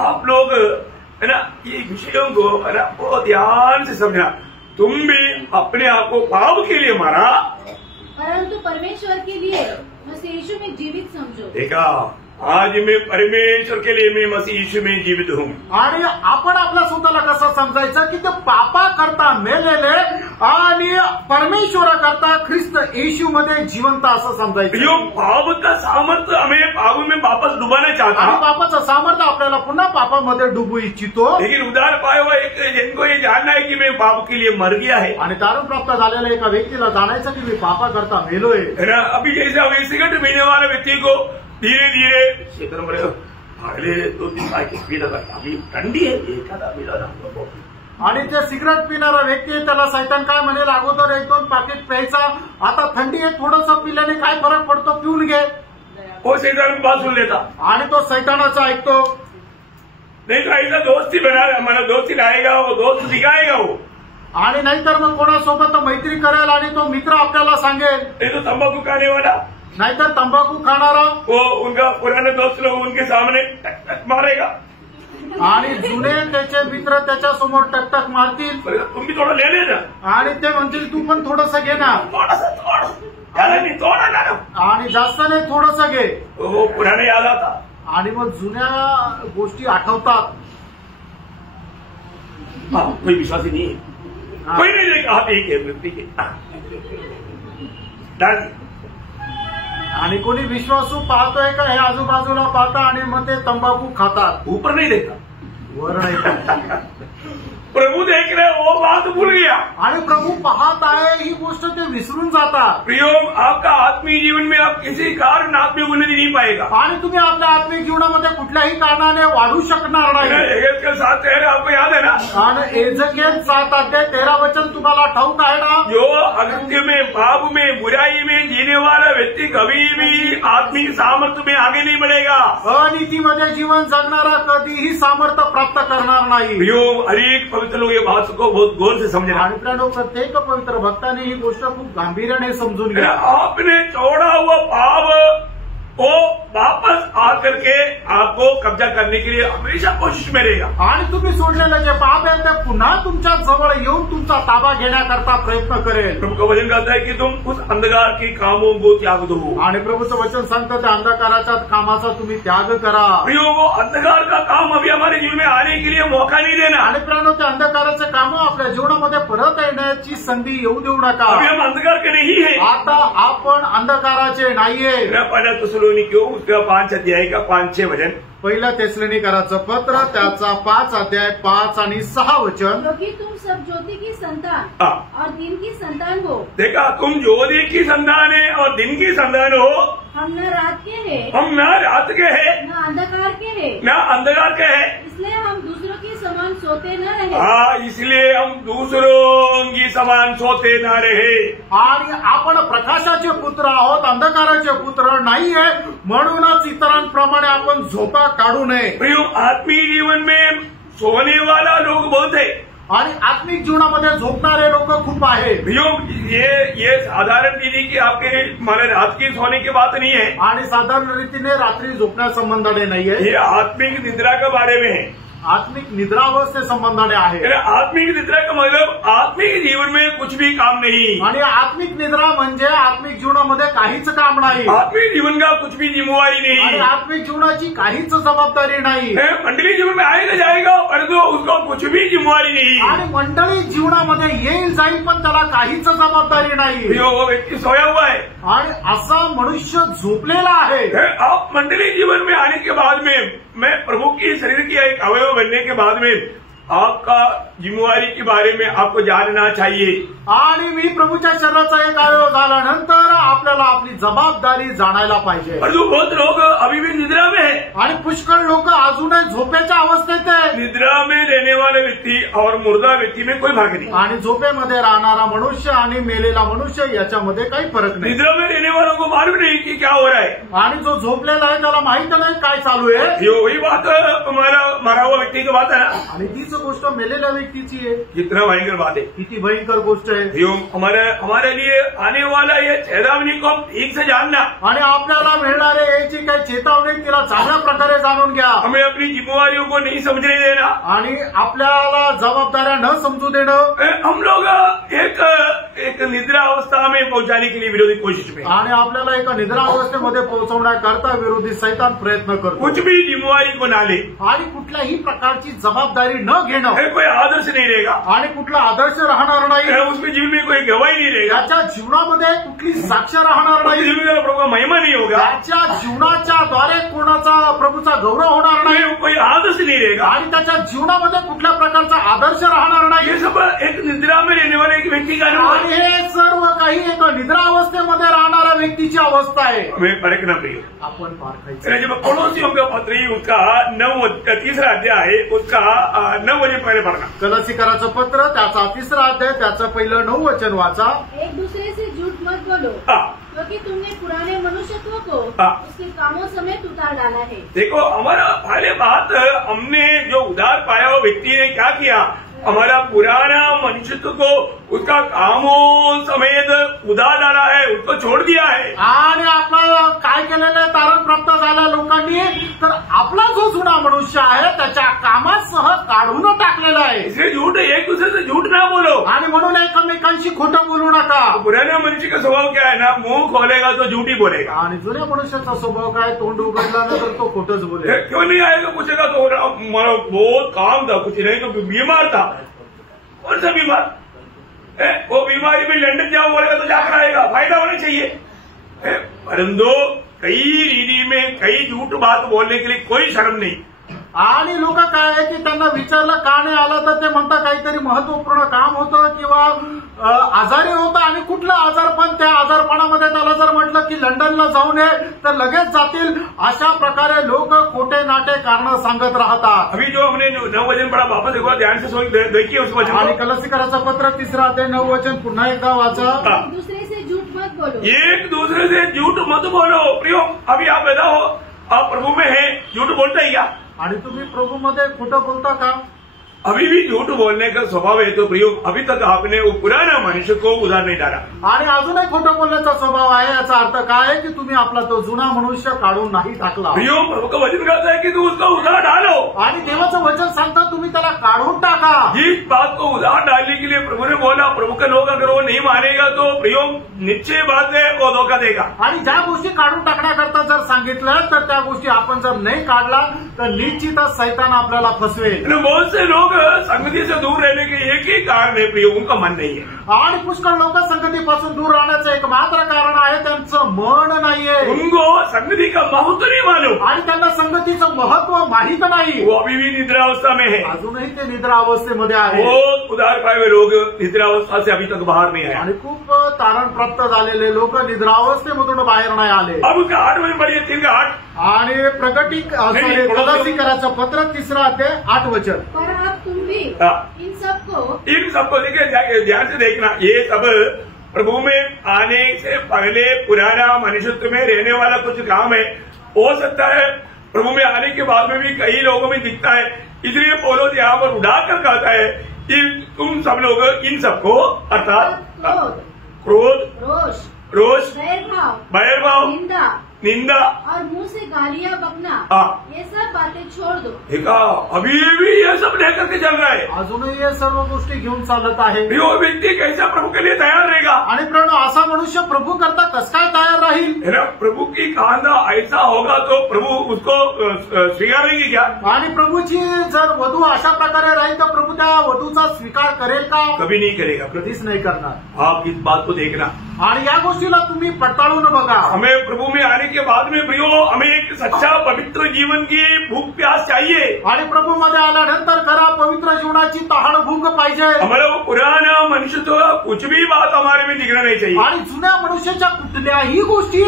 आप लोग है ना, ये विषयों को है ना बहुत ध्यान से समझना. तुम भी अपने आप को पाप के लिए मारा, परंतु परमेश्वर के लिए मसीह यीशु में जीवित समझो. देखा, आज मैं परमेश्वर के लिए मैं मसीह यीशु में जीवित हूँ. आणि आपण आपल्या स्वतःला कसं समजायचं की ते पापा करता मेलेले आणि परमेश्वर करता ख्रिस्त येशू मध्ये जिवंत असं समजायचं. जो पाप का सामर्थ्य हमें पाप में वापस डुबाना चाहता आणि है, पापाचं सामर्थ्य आपल्याला पुन्हा पापामध्ये डुबू इच्छितो. लेकिन उदार पाया हुआ एक जिनको ये जानना है कि मैं पाप के लिए मर गया है, आणि तारण प्राप्त झालेल्या एका व्यक्तीला जाणायचं की मी पापा करता मेलोय. है ना. अभी जैसे अभी सिगरेट पीने वाले व्यक्ति को धीरे धीरे अगले 2-3 पैकेट पीना था, अभी ठंडी है, एखादा पीला था. आणि ते सिगरेट पिणारा व्यक्ती आहे त्याला सैतान काय म्हणेल, अगोदर 1-2 पाकिट प्यायचा, आता थंडी आहे, थोडंसं पिल्याने काय फरक पडतो, पिऊन घे. वो शैतान बात सुन लेता आणि तो सैतानाचा ऐकतो. नहीं तो ऐसा दोस्ती बना, हमारा दोस्ती लाएगा, वो दोस्त दिखाएगा वो. आणि नाहीतर मग कोणासोबत मैत्री करेल आणि तो मित्र आपल्याला सांगेल. नहीं तो तंबाकू खाने वाला, नाहीतर तंबाखू खाणारा, वो उनका पुराने दोस्त लोग उनके सामने टक टक मारेगा. आणि जुने त्याचे मित्र त्याच्यासमोर टकटक मारतील. तुम भी थोड़ा ले लेना. आणि ते म्हणतील तू पण थोडंसं घे ना. थोड़ा नहीं, थोड़ा ना. आणि जास्त नाही, थोडंसं घे. वो पुराने याद आता. आणि मग जुन्या गोष्टी आठवतात. कोई विश्वासी नहीं है, कोई नहीं देगा. ठीक है, ठीक है. आणि कोणी विश्वासू पाहतोय का हे आजूबाजूला पाहता आणि मग ते तंबाखू खातात. ऊपर नहीं देखता, वर नाही. प्रभु देख रहे, वो बात भूल गया. आणि प्रभू पाहत आहे ही गोष्ट ते विसरून जातात. प्रियो, आपका आत्मीय जीवन में आप किसी कारण आत्मीय उन्नति नहीं पाएगा. आणि तुम्ही आपल्या आत्मिक जीवनामध्ये कुठल्याही कारणाने वाढू शकणार नाही. एहेजकेल 7:13 आपको याद है ना. आणि एहेजकेल 7 अध्याय 13 वचन तुम्हाला ठाऊक आहे ना. जो अकृत्य में, पाप में, बुराई में जीने वाला व्यक्ति कभी भी आत्मिक सामर्थ्य में आगे नहीं बढ़ेगा. अनीतीमध्ये जीवन जगणारा कधीही सामर्थ्य प्राप्त करणार नाही. प्रियो, हरेक पवित्र लोग ये बात को बहुत गौर से समझना. आणि प्रत्येक पवित्र भक्ताने ही गोष्ट खूप गांभीर्याने समजून घ्या. आपने छोड़ा हुआ पाप वो वापस आकर के आपको कब्जा करने के लिए हमेशा कोशिश में रहेगा। आणि तुम्ही सोडलेलं जे पाप आहे ते पुन्हा तुमच्या जवळ येऊन तुमचा ताबा घेण्याकरता प्रयत्न करेल। प्रभु का वचन कहता है कि तुम उस अंधकार के कामों को त्याग दो। आणि प्रभूचं वचन सांगतं त्या अंधकाराच्या कामाचा तुम्ही त्याग करा। प्रियो, वो अंधकार का काम अभी हमारे जीवन में आने के लिए मौका नहीं देना। आणि प्रियानो, त्या अंधकाराचे काम आपल्या जीवनामध्ये परत येण्याची संधी येऊ देऊ नका। अभी हम अंधकार के नहीं है। आता आपण अंधकाराचे नाहीये। पहला तेसलोनिकियों उसका 5 अध्याय का 5-6 वचन। पहिला तेसलोनिकराचं पत्र त्याचा 5 अध्याय 5 आणि 6 वचन। क्योंकि तुम सब ज्योति की संतान और दिन की संतान हो। देखा, तुम ज्योति की संतान है और दिन की संतान हो। हम न रात के हैं, हम न रात के हैं, न अंधकार के हैं, न अंधकार के हैं। इसलिए हम दूसरों की समान सोते न रहे। हाँ, इसलिए हम दूसरों की समान सोते न रहे। आणि आपण प्रकाशाचे पुत्र आहोत, अंधकाराचे पुत्र नाहीये, म्हणूनच इतरांप्रमाणे आपण झोपा काढू नये। प्रियो, आत्मीय जीवन में सोने वाला लोग बहुत है आणि आत्मिक जीवनामध्ये झोपणारे लोक खूप आहेत। प्रियो, ये साधारण दीदी की आपके हमारे रात की सोने की बात नहीं है। आणि साधारण रीतीने रात्री झोपण्यासंबंधाने नाहीये, ये आत्मिक निद्रा के बारे में है। आत्मिक निद्रावस्थे संबंधाने आहे। आत्मिक निद्रा का मतलब आत्मिक जीवन में कुछ भी काम नहीं। आणि आत्मिक निद्रा म्हणजे आत्मिक जीवनामध्ये काहीच काम नाही। आत्मिक जीवन का कुछ भी जिम्मेवारी आणि नहीं। आत्मिक जीवनाची काहीच जबाबदारी नाही। मंडली जीवन में आएगा जाएगा, परंतु उसको कुछ भी जिम्मेवारी नहीं। आणि मंडळी जीवनामध्ये येईल जाईल, पण त्याला काहीच जबाबदारी नाही। वो व्यक्ति सोया हुआ है आणि असा मनुष्य झोपलेला आहे। आप मंडली जीवन में आने के बाद में, मैं प्रभु की शरीर की एक अवयव बनने के बाद में आपका जिम्मेवारी के बारे में आपको जानना चाहिए। आणि मी प्रभूच्या शरीराचा एक अवयव झाल्यानंतर आपल्याला आपली जबाबदारी जाणायला पाहिजे। परंतु बहुत लोग अभी भी निद्रा में है। आणि पुष्कळ लोक अजूनही झोपेच्या अवस्थेत आहे। निद्रा में रहने वाले व्यक्ति और मुर्दा व्यक्ति में कोई भाग नहीं। आणि झोपेमध्ये राहणारा मनुष्य आणि मेलेला मनुष्य याच्यामध्ये काही फरक नाही। निद्रा में रहने वालों को मालूम नहीं कि क्या हो रहा है। आणि जो झोपलेला आहे त्याला माहित नाही काय चालू आहे। ये वही बात हमारा मरा हुआ व्यक्ति की बात है ना। आणि तीच गोष्ट मेलेल्या व्यक्तीची आहे। कितना भयंकर बात है, किती भयंकर गोष्ट आहे। हमारे लिए आने वाला ये चेतावनी को हम ठीक से जानना। आणि आपल्याला मिळणारे याची काही चेतावणी तिला चांगल्या प्रकारे जाणून घ्या। हमें अपनी जिम्मेवारियों को नहीं समझने देना। आणि आपल्याला जबाबदाऱ्या न समजू देणं। हम लोग एक निद्रा अवस्था में पहुंचाने के लिए विरोधी कोशिश में, आणि आपल्याला एका निद्रा अवस्थेमध्ये पोहोचवण्याकरता विरोधी सैतान प्रयत्न करतो। कुछ भी जिम्मेवारी को ना ले आणि कुठल्याही प्रकारची जबाबदारी न घेणं। कोई आदर्श नहीं रहेगा आणि कुठला आदर्श राहणार नाही। उसके जीवन में कोई गवाही नहीं रहेगा। त्याच्या जीवनामध्ये कुठली साक्ष राहणार नाही। जीवन में प्रभु का महिमा नहीं होगा। त्याच्या जीवनाच्या द्वारे कोणाचा प्रभूचा गौरव होणार नाही। कोई आदर्श नहीं रहेगा। आणि त्याच्या जीवनामध्ये कुठल्या प्रकारचा आदर्श राहणार नाही। ये सब एक निद्रा में रहने वाले एक व्यक्ति का अनुभव। आणि हे सर्व काही एक निद्रा अवस्थेमध्ये राहणाऱ्या व्यक्तीची अवस्था आहे। हमें परखना प्रिय, आपण पारखायचं। जब कोलोसियों का पत्र उसका 3 अध्याय है, उसका 9 वचन पहले पढ़ना। कलसीकराचं पत्र त्याचा 3 अध्याय त्याचं पहिलं 9 वचन वाचा। एक दूसरे से झूठ मत बोलो, क्योंकि तुमने पुराने मनुष्यत्व को उसके कामों समेत उतार डाला है। देखो, हमारा पहले बात, हमने जो उधार पाया वो व्यक्ति ने क्या किया, हमारा पुराना मनुष्यत्व को उसका कामों समेत उधार डाला है, उसको छोड़ दिया है। आणि आपलं काय केलेलं आहे, तारण प्राप्त झाल्या लोकांनी तर आपला जो जुना मनुष्य आहे त्याच्या कामासह काढून टाकलेला आहे। इसलिए झूठ, एक दूसरे से झूठ ना बोलो। आणि म्हणून एकमेकांशी खोटं बोलू नका। पुराने मनुष्य का स्वभाव क्या है ना, मुंह खोलेगा तो झूठ ही बोलेगा। आणि जुन्या मनुष्याचा स्वभाव काय, तोंड उघडला ना तर तो खोटच बोलेल। क्यों नहीं आएगा, पूछेगा तो हमारा बहुत काम था, कुछ नहीं तो बीमार था। कौन सा बीमार? वो बीमारी में लंदन जाओ बोलेगा तो जाकर आएगा, फायदा होना चाहिए। परंतु कई रीति में कई झूठ बात बोलने के लिए कोई शर्म नहीं। आणि लोक काय आहे की त्यांना विचारलं का नाही आलं तर ते म्हणतात काहीतरी महत्वपूर्ण काम होतं किंवा आजारी होतं। आणि कुठला आजारपण, त्या आजारपणामध्ये त्याला जर म्हटलं की लंडनला जाऊन ये तर लगेच जातील। अशा प्रकारे लोक खोटे नाटे कारण सांगत राहतात। अभी जो हमने 9 वचन पढ़ा, वापस एक बार ध्यान से देखिए उस वचन। आणि कलसीकराचं पत्र 3 अध्याय 9 वचन पुन्हा एकदा वाचा। एक दूसरे से झूठ मत बोलो, एक दूसरे से झूठ मत बोलो। प्रियो, अभी आप पैदा हो, आप प्रभु में है, झूठ बोलते ही क्या? आणि तुम्ही प्रभूमध्ये खोटं बोलता का? अभी भी झूठ बोलने का स्वभाव है तो प्रियो अभी तक आपने वो पुराना मनुष्य को उधार नहीं डाला आणि अजूनही खोटं बोलण्याचा स्वभाव आहे. याचा अर्थ काय आहे की तुम्ही आपला तो जुना मनुष्य काढून नाही टाकला. प्रियो प्रभु का वचन कहता है कि तू उसका उधार डालो आणि देवाचं वचन सांगतं तुम्ही त्याला काढून टाका. जिस बात को उधार डालने के लिए प्रभु ने बोला प्रभु के लोग अगर वो नहीं मानेगा तो प्रियो निश्चय बात है वो धोखा देगा. आणि ज्या गोष्टी काढून टाकण्याकरता जर सांगितलं तर त्या गोष्टी आपण जर नाही काढला तर निश्चितच सैतान आपल्याला फसवेल. बहुत से लोग संगति से दूर रहने के एक ही कारण है प्रियो उनका मन नहीं है. आणि पुष्कळ लोक संगतीपासून दूर राहण्याचं एक मात्र कारण आहे त्यांचं मन नाहीये. उनको संगति का महत्व नहीं मालूम आणि त्यांना संगतीचं महत्व माहित नाही. वो अभी भी निद्रावस्था में है. अजूनही ते निद्रा अवस्थेमध्ये आहे. बहुत उधार पाए हुए लोग निद्रावस्था से अभी तक बाहर नहीं आए. आणि खूप तारण प्राप्त झालेले लोक निद्रावस्थेमधून बाहेर नाही आले. अब उसका 8 में पढ़िए 3:8 आणि कलसीकराचं पत्र 3 अध्याय 8 वचन. पर अब तुम भी इन सबको देखिए ध्यान से देखना ये सब प्रभु में आने से पहले पुराना मनुष्यत्व में रहने वाला कुछ काम है. हो सकता है प्रभु में आने के बाद में भी कई लोगों में दिखता है. इसलिए पौलुस यहाँ पर उड़ाकर कहता है कि तुम सब लोग इन सबको अर्थात क्रोध रोष बैरभाव निंदा और मुंह से गालियां बकना ये सब बातें छोड़ दो. देखा अभी भी ये सब लेकर के चल रहा है. अजूनही ये सर्व गोष्टी घेऊन चालत आहे. वो व्यक्ति कैसा प्रभु के लिए तयार रहेगा. आणि प्रणव असा मनुष्य प्रभू करता कस काय तयार राहील. है ना. प्रभु की कांदा ऐसा होगा तो प्रभु उसको स्वीकारेंगे क्या. आणि प्रभूची जर वधू अशा प्रकारे राहील तर प्रभू त्या वधूचा स्वीकार करेल का. कभी नहीं करेगा. कधीच नाही करणार. आप इस बात को देखना आणि या गोष्टीला तुम्ही पडताळून बघा. हमें प्रभु में आने के बाद में प्रियो हमें एक सच्चा पवित्र जीवन की भूख प्यास चाहिए. आणि प्रभू मध्ये आल्यानंतर खरा पवित्र जीवनाची तहान भूक पाहिजे. हमारा वो पुराना मनुष्य तो कुछ भी बात हमारे में दिखना नहीं चाहिए. आणि जुन्या मनुष्याच्या कुठल्याही गोष्टी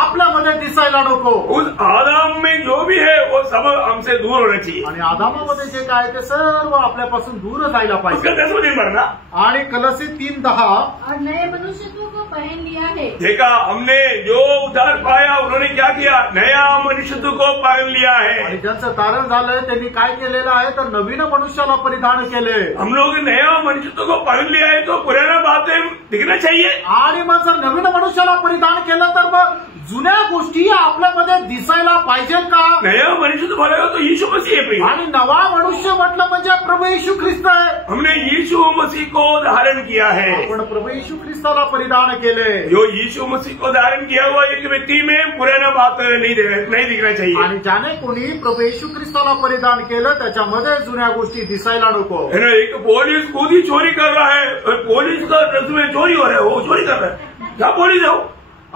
आपल्यामध्ये दिसायला नको. उस आदम में जो भी है वो सब हमसे दूर होना चाहिए. आणि आदामामध्ये जे काय ते सर्व आपल्यापासून दूर जायला पाहिजे. भरना आणि कलसी 3:10 और नए मनुष्यत्व को पहन लिया है. देखा हमने जो उद्धार पाया उन्होंने क्या किया नया मनुष्यत्व को पहन लिया है. आणि ज्यांचं तारण झालंय त्यांनी काय केलेलं आहे तर नवीन मनुष्याला परिधान केले. हम लोग नया मनुष्यत्व को पहन लिया है तो पुराना बातें दिखना चाहिए. आणि मग जर नवीन मनुष्याला परिधान केलं तर मग जुन्या गोष्टी आपल्यामध्ये दिसायला पाहिजे का. नया मनुष्य बोला तो यीशु मसीह है. आणि नवा मनुष्य म्हटलं म्हणजे प्रभू येशू ख्रिस्त आहे. हमने यीशु मसीह को धारण किया है. आपण प्रभू येशू ख्रिस्ताला परिधान केले. जो यीशु मसीह को धारण किया हुआ एक व्यक्ति में पुराना बात नहीं दिखना चाहिए. आणि ज्याने कोणी प्रभू येशू ख्रिस्ताला परिधान केलं त्याच्यामध्ये जुन्या गोष्टी दिसायला नको. एक पोलीस खुद ही चोरी कर रहा है. पोलीस का ड्रेस में चोरी हो रहा है. वो चोरी कर रहा है. क्या पोलीस है.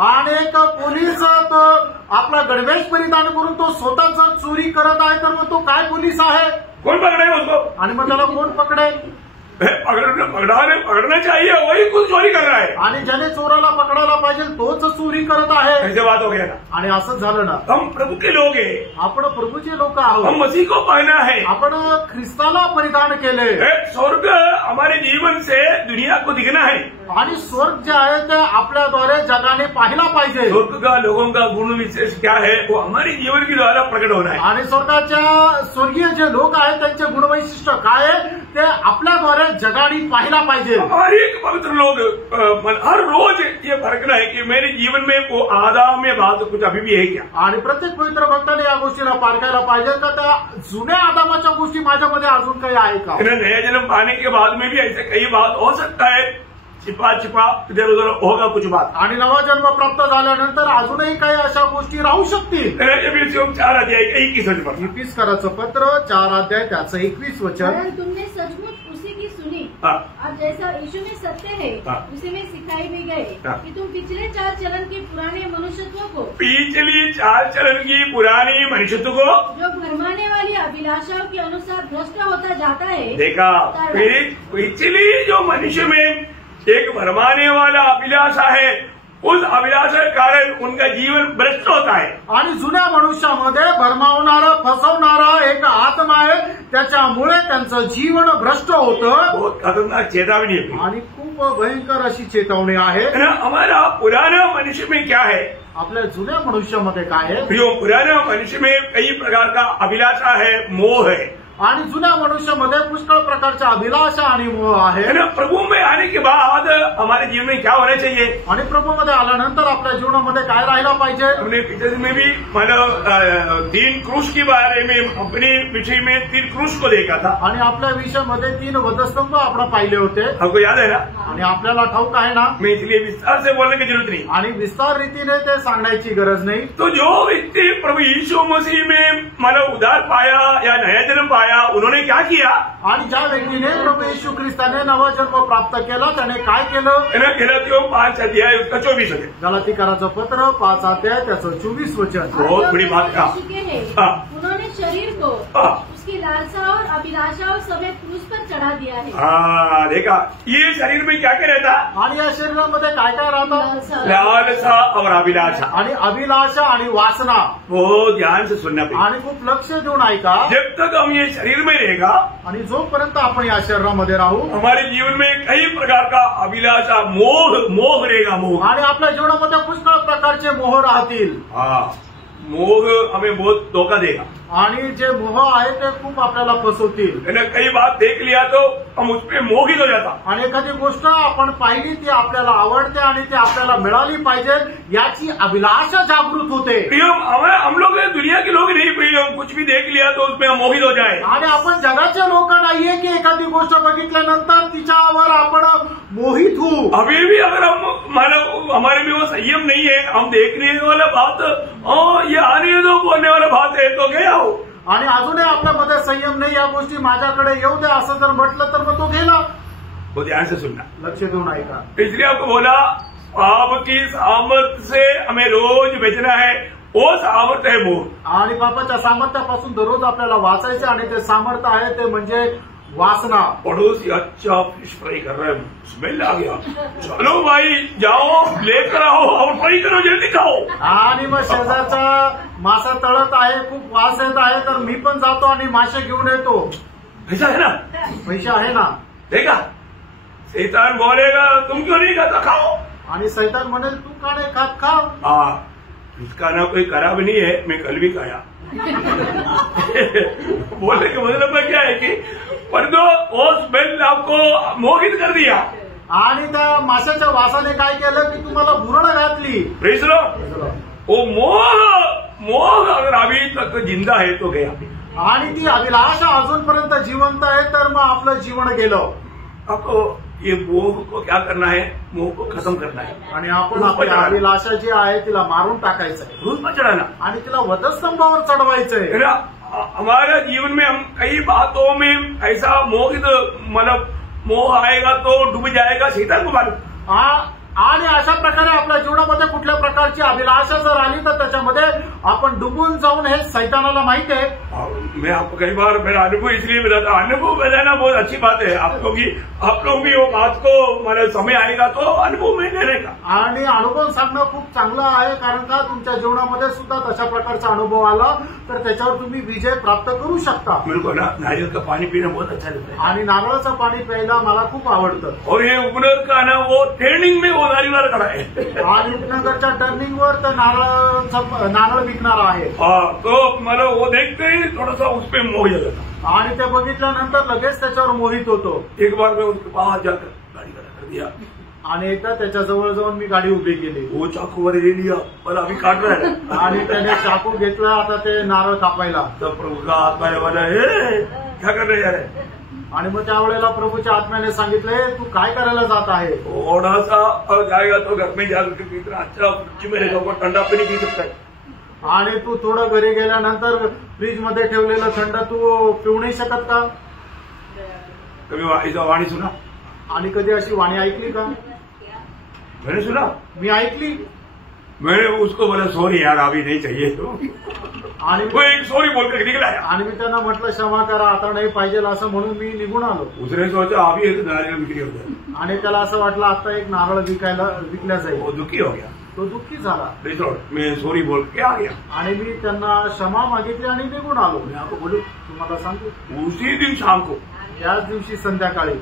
आणि एक पोलीस तो आपला गणवेश परिधान करून तो स्वतः जर चोरी करत आहे तर तो काय पोलीस आहे. कोण पकडेगा उसको. आणि मग त्याला कोण पकडेल. पकड़ना चाहिए वही कुछ चोरी कर रहा है. आणि ज्याने चोराला पकडायला पाहिजे तोच चोरी करत आहे. ऐसे बात हो गया ना. आणि असं झालं ना. हम प्रभु के लोग हैं. आपण प्रभूचे लोक आहोत. हम मसीह को पहना है. आपण ख्रिस्ताला परिधान केले. स्वर्ग हमारे जीवन से दुनिया को दिखना है. आणि स्वर्ग जे आहे ते आपल्याद्वारे जगाने पाहिला पाहिजे. स्वर्ग का लोगों का गुण विशेष क्या है वो हमारे जीवन के द्वारा प्रकट होना है. आणि स्वर्गीय जे लोक आहेत त्यांचे गुणवैशिष्ट्य काय आहे ते आपल्याद्वारे जगाने पाहिला पाहिजे. हर एक पवित्र लोग हर रोज ये फरकना है कि मेरे जीवन में वो आदाम में बात कुछ अभी भी है क्या. आणि प्रत्येक पवित्र भक्ताने या गोष्टीला पारखायला पाहिजे का त्या जुन्या आदामाच्या गोष्टी माझ्यामध्ये अजून काही आहे का. नया जन्म पाने के बाद में भी ऐसे कई बात हो सकता है. छिपा इधर उधर होगा कुछ बात. आणि नवा जन्म प्राप्त झाल्यानंतर अजूनही काही अशा गोष्टी राहू शकतील. 4 अध्याय 21 वचन. इफिसकराचं पत्र 4 अध्याय त्याचं 21 वचन. तुमने सचमुच उसी की सुनी और जैसा यीशु में सत्य है उसी में सिखाई भी गए कि तुम पिछले 4 चलन के पुराने मनुष्यत्व को पिछली 4 चलन की पुरानी मनुष्यत्व को जो भरमाने वाली अभिलाषाओं के अनुसार भ्रष्ट होता जाता है. देखा पिछली जो मनुष्य में एक भरमाने वाला अभिलाषा है उस अभिलाषा के कारण उनका जीवन भ्रष्ट होता है. आणि जुन्या मनुष्यामध्ये भरमावणारा फसवणारा एक आत्मा आहे त्याच्यामुळे त्यांचं जीवन भ्रष्ट होतं. बहुत खतरनाक चेतावनी है. आणि खूप भयंकर अशी चेतावणी आहे. हमारा पुराना मनुष्य में क्या है. आपल्या जुन्या मनुष्यामध्ये काय आहे. पुराना मनुष्य में कई प्रकार का अभिलाषा है मोह है. आणि जुन्या मनुष्यामध्ये पुष्कळ प्रकारच्या अभिलाषा आणि मोह आहे. प्रभु में आने के बाद हमारे जीवन में क्या होना चाहिए? आणि प्रभूमध्ये आल्यानंतर आपल्या जीवनामध्ये काय राहायला पाहिजे? हमने पिछले में भी मतलब 3 क्रूस के बारे में अपने विषय में 3 क्रूस को देखा था. आणि आपल्या विषयामध्ये 3 वधस्तंभ आपण पाहिले होते. आपको याद है ना? आणि आपल्याला ठाऊक आहे ना? मैं इसलिए विस्तार से बोलने की जरूरत नहीं. आणि विस्तार रीतीने ते सांगण्याची गरज नाही. तो जो व्यक्ति प्रभु यीशु मसीह में मतलब उद्धार पाया या नया जन्म पाया, उन्होंने क्या किया? आणि ज्या व्यक्तीने प्रभु येशू ख्रिस्ताने नवा जन्म प्राप्त केला त्याने काय केलं? गलातियों 5 अध्याय उसका 24 है. गलातीकराचं पत्र 5 अध्याय त्याचं 24 वचन. बहुत बड़ी बात है. उन्होंने शरीर को उसकी लालसा और अभिलाषाओं समेत क्रूस पर चढ़ा दिया है. हाँ, देखा ये शरीर में क्या क्या रहता? आणि या शरीरामध्ये काय काय राहतं? लालसा और अभिलाषा. आणि अभिलाषा आणि वासना. वो ध्यान से सुनना पड़ेगा. आणि खूप लक्ष देऊन ऐका. जब तक हम ये शरीर में रहेगा आणि जोपर्यंत आपण या शरीरामध्ये राहू, हमारे जीवन में कई प्रकार का अभिलाषा मोह रहेगा. मोह. आणि आपल्या जीवनामध्ये पुष्कळ प्रकारचे मोह राहतील. हाँ, मोह हमें बहुत धोखा देगा. आणि जे मोह आहे ते खूप आपल्याला फसवतील. कई बात देख लिया तो हम उस पर मोहित हो जाता. आणि एखादी गोष्ट आपण पाहिली ती आपल्याला आवडते आणि ती आपल्याला मिळाली पाहिजे याची अभिलाषा जागृत होते. हम लोग दुनिया के लोग नहीं प्रिय, हम कुछ भी देख लिया तो उसमें हम मोहित हो जाए. आणि आपण जगाचे लोक नाहीये की एखादी गोष्ट बघितल्यानंतर तिच्यावर आपण मोहित होऊ. अभी भी अगर हम हमारे में वो संयम नहीं है, हम देखने वाला बात ये आने दो बोलने वाला बात है तो गया. आणि अजूनही आपल्यामध्ये संयम नाही, या गोष्टी माझ्याकडे येऊ दे असं जर म्हटलं तर मग तो गेला. वो ध्यान से सुनना. लक्ष देऊन ऐका. इसलिए आपको बोला पाप की सामर्थ्य से हमें रोज बचना है. वो सामर्थ्य है मोह. आणि पापाच्या सामर्थ्यापासून दररोज आपल्याला वाचायचं आणि ते सामर्थ्य आहे ते म्हणजे वासना. पड़ोसी अच्छा फिश फ्राई कर रहे हैं, स्मेल आ गया, चलो भाई जाओ लेकर आओ और फ्राई करो, जल्दी खाओ. आणि मग शेजारचा मासा तळत आहे, खूप वास येत आहे, तर मी पण जातो आणि मासे घेऊन येतो. पैसा है ना? पैसे आहे ना? देखा शैतान बोलेगा तुम क्यों नहीं खाता, खाओ. आणि शैतान म्हणेल तू का नाही खात, खा. हाँ, इसका ना कोई खराब नहीं है, मैं कल भी खाया. बोलने के मतलब क्या है कि परंतु वो स्मेल आपको मोहित कर दिया. आणि त्या माशाच्या वासाने काय केलं की तुम्हाला भुरळ घातली. वो मोह अगर अभी तक जिंदा है तो गया. आणि ती अभिलाषा अजूनपर्यंत जिवंत आहे तर मग आपलं जीवन गेलं. आपको ये मोह को क्या करना है? मोह को खत्म करना है. आणि आपण आपली अभिलाषा जी आहे तिला मारून टाकायचं आहे. रूप में चढ़ाना आणि तिला वधस्तंभावर चढवायचंय. हमारे जीवन में हम कई बातों में ऐसा मोहित मतलब मोह आएगा तो डूब जाएगा, शैतान को मालूम. आणि अशा प्रकारे आपल्या जीवनामध्ये कुठल्या प्रकारची अभिलाषा जर आली तर त्याच्यामध्ये आपण डुबून जाऊन हे सैतानाला माहित आहे. मैं आपको कई बार मेरा अनुभव इसलिए मिला था. अनुभव बताना बहुत अच्छी बात है. आप लोग भी वो बात को मतलब समय आएगा तो अनुभव में लेने का. आणि अनुभव सांगणं खूप चांगलं आहे, कारण का तुमच्या जीवनामध्ये सुद्धा तशा प्रकारचा अनुभव आला तर त्याच्यावर तुम्ही विजय प्राप्त करू शकता. मेरे को ना नारियल का पानी पीना बहुत अच्छा लगता है. आणि नारळाचं पाणी प्यायला मला खूप आवडतं. और ये उपनगर का ना वो ट्रेनिंग में नारियल खड़ा है. आणि उपनगरच्या टर्निंगवर तर नारळ विकणार आहे. तो मला वो देखते ही थोड़ा सा उस पर मोह जाता. आणि ते बघितल्यानंतर लगेच त्याच्यावर मोहित होतो. एक बार मैं उसके पास जाकर गाड़ी खड़ा कर दिया. आणि एकदा त्याच्याजवळ जाऊन मी गाडी उभी केली. वो चाकू वर ले लिया, मला अभी काट रहा है. आणि त्याने चाकू घेतला आता ते नारळ कापायला. तब प्रभु का आत्मा है वाला है क्या कर रहे यार. आणि मग त्यावेळेला प्रभूच्या आत्म्याने सांगितले तू काय करायला जात आहे. थोड़ा सा जाएगा तो घर में जाकर के इतना अच्छा फ्रिज में रहेगा, ठंडा पानी पी सकता है. आणि तू थोडं घरी गेल्यानंतर फ्रीज मध्ये ठेवलेलं थंड तू पिऊ नाही शकत का. कभी वाणी सुना. आणि कधी अशी वाणी ऐकली का. मैंने सुना, मी ऐकली. मैंने उसको बोला सॉरी यार अभी नहीं चाहिए तो. आणि वो एक सॉरी बोलकर निकला. आणि मी त्यांना म्हटलं क्षमा करा आता नाही पाहिजे असं म्हणून मी निघून आलो. उसने सोचा अभी एक नारियल बिक्री हो जाए. आणि त्याला असं वाटलं आता एक नारळ विकल्या जाईल. वो दुखी हो गया. तो दुःखी झाला. मैं सॉरी बोल के आ गया. आणि मी त्यांना क्षमा मागितली आणि निघून आलो. मी आपको बोलू तुम्हाला सांगतो उसी दिन शाम को त्याच दिवशी संध्याकाळी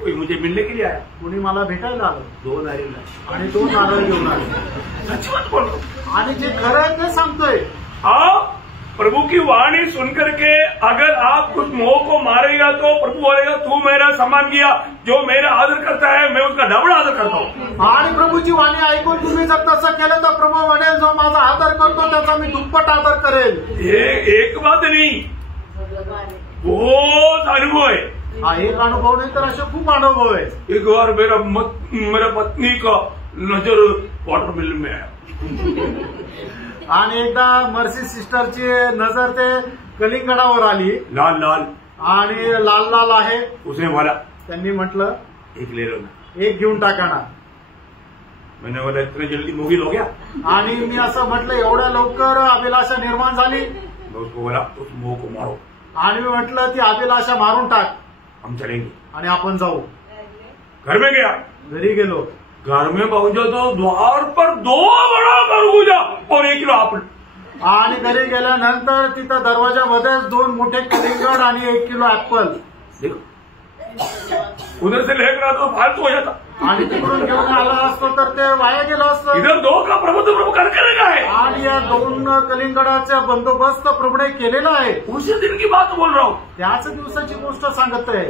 कोई मुझे मिलने के लिए आया. कुणी मला भेटायला आलं. 2 नारियल आणि 2 नारळ घेऊन आले. सच बात बोलतो. आणि जे खरं आहे ते सांगतोय. प्रभु की वाणी सुनकर के अगर आप उस मोह को मारेगा तो प्रभु बोलेगा तू मेरा सम्मान किया, जो मेरा आदर करता है मैं उसका डबल आदर करता हूँ। आणि प्रभूची वाणी ऐकून तुम्ही जर तसं केलं तर प्रभू म्हणेल जो माझा आदर करतो त्याचा मी दुप्पट आदर करेल। ये एक बात नहीं, बहुत अनुभव है। हा एक अनुभव नाही तर असे खूप अनुभव आहे। एक बार मेरा पत्नी का नजर वाटरमेलन में आया आणि एकदा मर्सी सिस्टरची नजर ते कलिंगडावर आली, लाल लाल आणि लाल लाल आहे। उसने बोला त्यांनी म्हटलं एक ले लो ना, एक घेऊन टाका ना। मैंने बोला इतने जल्दी मोहित हो गया? आणि मी असं म्हटलं एवढ्या लवकर अभिलाषा निर्माण झाली? मैं उसको बोला उस मोह को मारो। आणि मी म्हटलं ती अभिलाषा मारून टाक, हम चलेंगे। आणि आपण जाऊ। घर में गया, घरी गेलो, घर में पहुंचा तो द्वार पर 2 बड़ा खरबूजा और 1 किलो एप्पल। आणि घरी गेल्यानंतर तिथं दरवाजामध्येच 2 मोठे कलिंगड आणि 1 किलो ऍपल। देखो उधर से लेकर आता तो फालतू हो जाता, आणि तिकडून घेऊन आला असतो तर ते वाया गेलं असतं। इधर 2 का प्रभु करेगा है। आणि या 2 कलिंगडाचा बंदोबस्त प्रभूने केलेला आहे। उसी दिन की बात बोल रहा हूँ, त्याच दिवसाची गोष्ट सांगत आहे।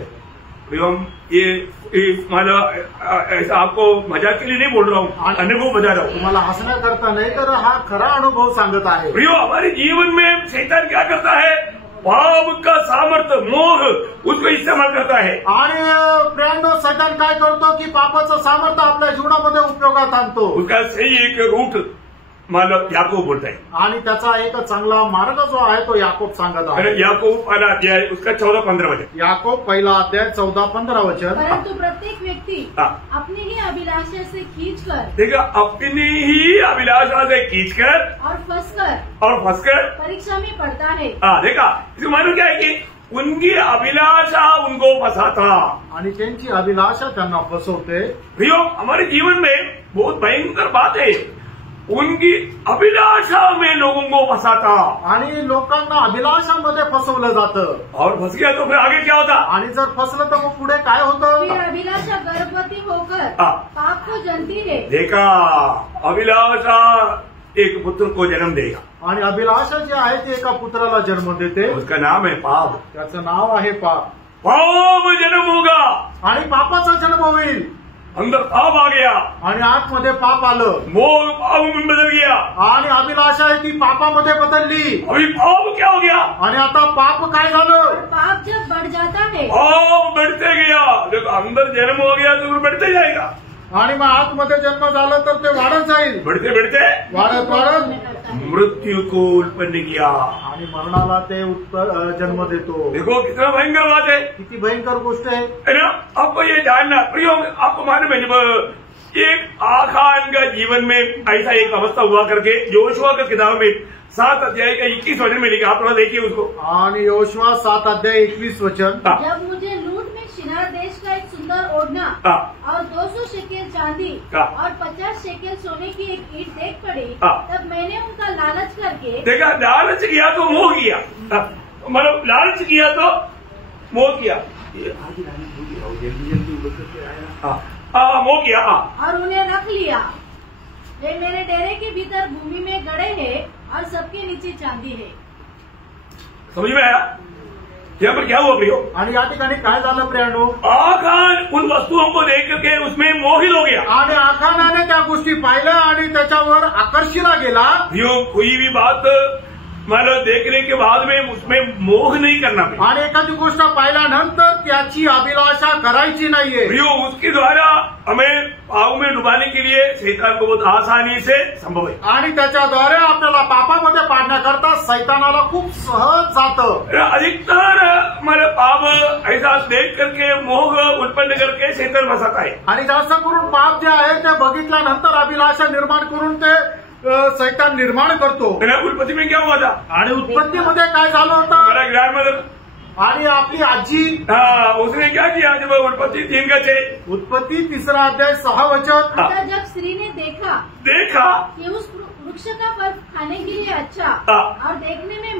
ये मला ऐसा आपको मजाक के लिए नहीं बोल रहा हूँ, अनुभव बता रहा हूँ। तुम्हाला हसण्याकरता नाही तर हा खरा अनुभव सांगत आहे। प्रियो, हमारे जीवन में शैतान क्या करता है? पाप का सामर्थ्य मोह उसको इस्तेमाल करता है। आणि प्रियांनो, सैतान काय करतो की पापाचं सामर्थ्य आपल्या जीवनामध्ये उपयोगात आणतो। उसका सही एक रूट मतलब याकूब बोलता है, आणि त्याचा एक चांगला मार्ग जो आहे तो याकोब सांगत आहे। याकूब पहला अध्याय उसका 14-15 वचन। याकोब पहिला अध्याय 14-15 वचन। परंतु प्रत्येक व्यक्ति अपनी ही अभिलाषा से खींचकर, देखो अपनी ही अभिलाषा से खींचकर और फंसकर परीक्षा में पड़ता है। देखा, इसको मालूम क्या है कि उनकी अभिलाषा उनको फंसाता आणि त्यांची अभिलाषा त्यांना फसवते। प्रियो, हमारे जीवन में बहुत भयंकर बात है, उनकी अभिलाषा में लोगों को फंसाता आणि लोकांना अभिलाषामध्ये फसवलं जातं। और फंस गया तो फिर आगे क्या होता? आणि जर फसलं तर मग पुढे काय होतं? फिर अभिलाषा गर्भवती होकर पाप को जनती है। देखा, अभिलाषा एक पुत्र को जन्म देगा, आणि अभिलाषा जी आहे ती एका पुत्राला जन्म देते। उसका नाम है पाप। त्याचं नाव आहे पाप। पाप जन्म होगा आणि पापाचा जन्म होईल। अंदर पाप आ गया आणि आतमध्ये पाप आलं, मोह पाप में बदल गया आणि अभिलाषा आहे ती पापामध्ये बदलली। अभी पाप क्या हो गया? आणि आता पाप काय झालं? पाप जब बढ़ जाता है, पाप बढ़ते गया। जब अंदर जन्म हो गया तो बढ़ते जाएगा, आणि मग आतमध्ये जन्म झालं तर ते वाढत जाईल। बढ़ते बढ़ते वाढत वाढत मृत्यू को उत्पन्न किया आणि मरणाला ते जन्म देतो। देखो कितना भयंकर बात है, किती भयंकर गोष्ट आहे ना? आपको ये जानना प्रियो, आपको मालूम है जब एक आखान का जीवन में ऐसा एक अवस्था हुआ करके योशुआ की किताब में 7 अध्याय का 21 वचन में लिखा, आप थोड़ा देखिए उसको। आणि योशुआ 7 अध्याय 21 वचन। जब मुझे लूट में शिनार देश का एक सुंदर ओढ़ना और 200 शेकेल चांदी और 50 शेकेल सोने की एक ईंट देख पड़ी, तब मैंने उनका लालच करके देखा, लालच किया तो मोह किया, मतलब लालच किया तो मोह किया, मोह किया और उन्हें रख लिया। वे मेरे डेरे के भीतर भूमि में गड़े हैं और सबके नीचे चांदी है। समझ में आया यहाँ पर क्या हुआ प्रियो? आणि या ठिकाणी काय झालं प्रियांनो? आखान उन वस्तुओं को देख करके उसमें मोहित हो गया, आणि आखानाने त्या गोष्टी पाहिल्या आणि त्याच्यावर आकर्षिला गेला। प्रियो, कोई भी बात मतलब देखने के बाद में उसमें मोह नहीं करना है। आणि एखादी गोष्ट पाहिल्यानंतर त्याची अभिलाषा करायची नाहीये। प्रियो, उसके द्वारा हमें पाप में डुबाने के लिए शैतान को बहुत आसानी से संभव है, आणि त्याच्याद्वारे आपल्याला पापामध्ये पाडण्याकरता सैतानाला खूप सहज जातं। अधिकतर मतलब पाप ऐसा देख करके मोह उत्पन्न करके शैतान फंसाता है, आणि जास्त करून पाप जे आहे ते बघितल्यानंतर अभिलाषा निर्माण करून ते सैतान निर्माण करतो। उत्पत्ति में क्या हुआ था? आणि उत्पत्तीमध्ये काय झालं होतं? हमारा ग्रैंडमदर आणि आपली आजी उसने क्या किया जब उत्पत्ति 3 का 6 उत्पत्ती 3 अध्याय 6 वचन। जब स्त्री ने देखा कि उस वृक्ष का फल खाने के लिए अच्छा और देखने में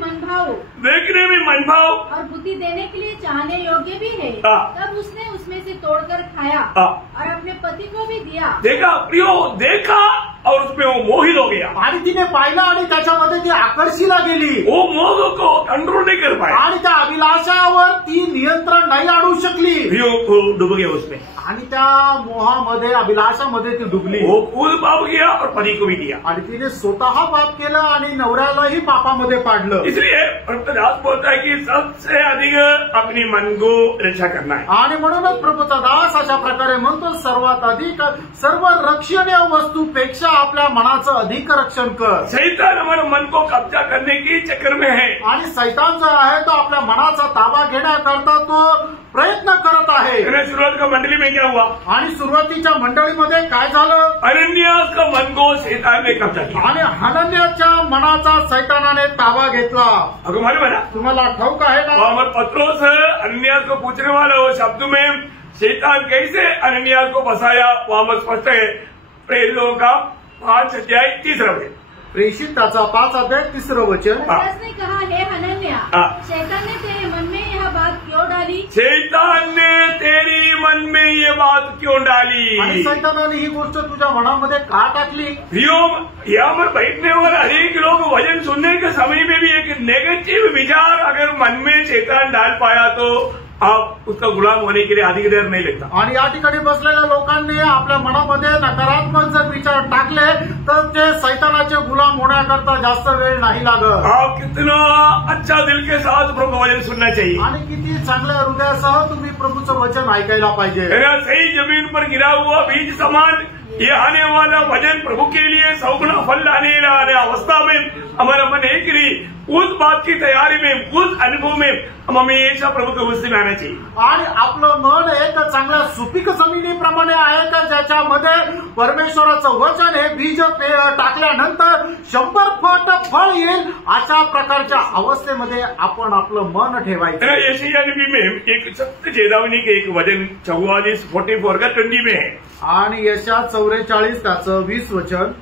मनभाव और बुद्धि देने के लिए चाहने योग्य भी है, तब उसने उसमें से तोड़कर खाया और अपने पति को भी दिया। देखा प्रियो, देखा और उसमें वो मोहित हो गया आणि तिने पाहिलं आणि त्याच्यामध्ये ती आकर्षीला गेली वो मोह को कंट्रोल नहीं कर पाया आणि त्या अभिलाषावर ती नियंत्रण नाही आणू शकली वो डूब गया उसमें आणि त्या मोहामध्ये अभिलाषामध्ये ती डुबली वो खुद पाप किया और पति को भी दिया आणि तिने स्वतः पाप केलं आणि नवऱ्यालाही पापामध्ये पाडलं इसलिए दास बोलता है कि सबसे अधिक अपनी मन को रक्षा करना है आणि म्हणूनच प्रभूचा दास अशा प्रकारे म्हणतो सर्वात अधिक सर्व रक्षणीय वस्तूपेक्षा आपल्या मनाचं अधिक रक्षण कर शैतान हमारे मन को कब्जा करने की चक्कर में है आणि सैतान जो आहे तो आपल्या मनाचा ताबा घेण्याकरता तो प्रयत्न करत आहे शुरुआत का मंडली में क्या हुआ आणि सुरुवातीच्या मंडळीमध्ये काय झालं अनन्यास का मन को शैतान ने कब्जा किया आणि हनन्याच्या मनाचा सैतानाने ताबा घेतला आपको मालूम है ना तुम्हाला ठाऊक आहे ना मोहम्मद पत्रोस अनन्यास को पूछने वाला वो शब्द में शैतान कैसे अनन्यास को फंसाया वहां स्पष्ट है प्रेरितों का 5:3 प्रेषिताचा 5:3 वचन पतरस ने कहा हे हनन्या शैतान ने तेरे मन में यह बात क्यों डाली शैतान ने तेरी मन में ये बात क्यों डाली आणि सैतानाने ही गोष्ट तुझ्या मनामध्ये का टाकली यहाँ पर बैठने वाले अनेक लोग वचन सुनने के समय में भी एक नेगेटिव विचार अगर मन में शैतान डाल पाया तो आप उसका गुलाम होने के लिए अधिक देर नहीं लगता आणि या ठिकाणी बसलेल्या लोकांनी आपल्या मनामध्ये नकारात्मक जर विचार टाकले तर ते सैतानाचे गुलाम होण्याकरता जास्त वेळ नाही लागत आप कितना अच्छा दिल के साथ प्रभु वचन सुनना चाहिए आणि किती चांगल्या हृदयासह तुम्ही प्रभूचं वचन ऐकायला पाहिजे सही जमीन पर गिरा हुआ बीज समान ये आने वाला भजन प्रभु के लिए 100 गुना फल लाने वाले अवस्था में हमारा मन एक नहीं उस बात की तैयारी में उस अनुभव में हम हमेशा प्रभु के उपस्थित में आना चाहिए आणि आपलं मन एक चांगल्या सुपीक जमिनीप्रमाणे आहे का ज्याच्यामध्ये परमेश्वराचं वचन हे बीज टाकल्यानंतर 100 पट फळ येईल अशा प्रकारच्या अवस्थेमध्ये आपण आपलं मन ठेवायचं यशायाह नबी में एक सत्य चेतावनी के एक वचन 44 का 20 में है आणि यशा 44 त्याचं 20 वचन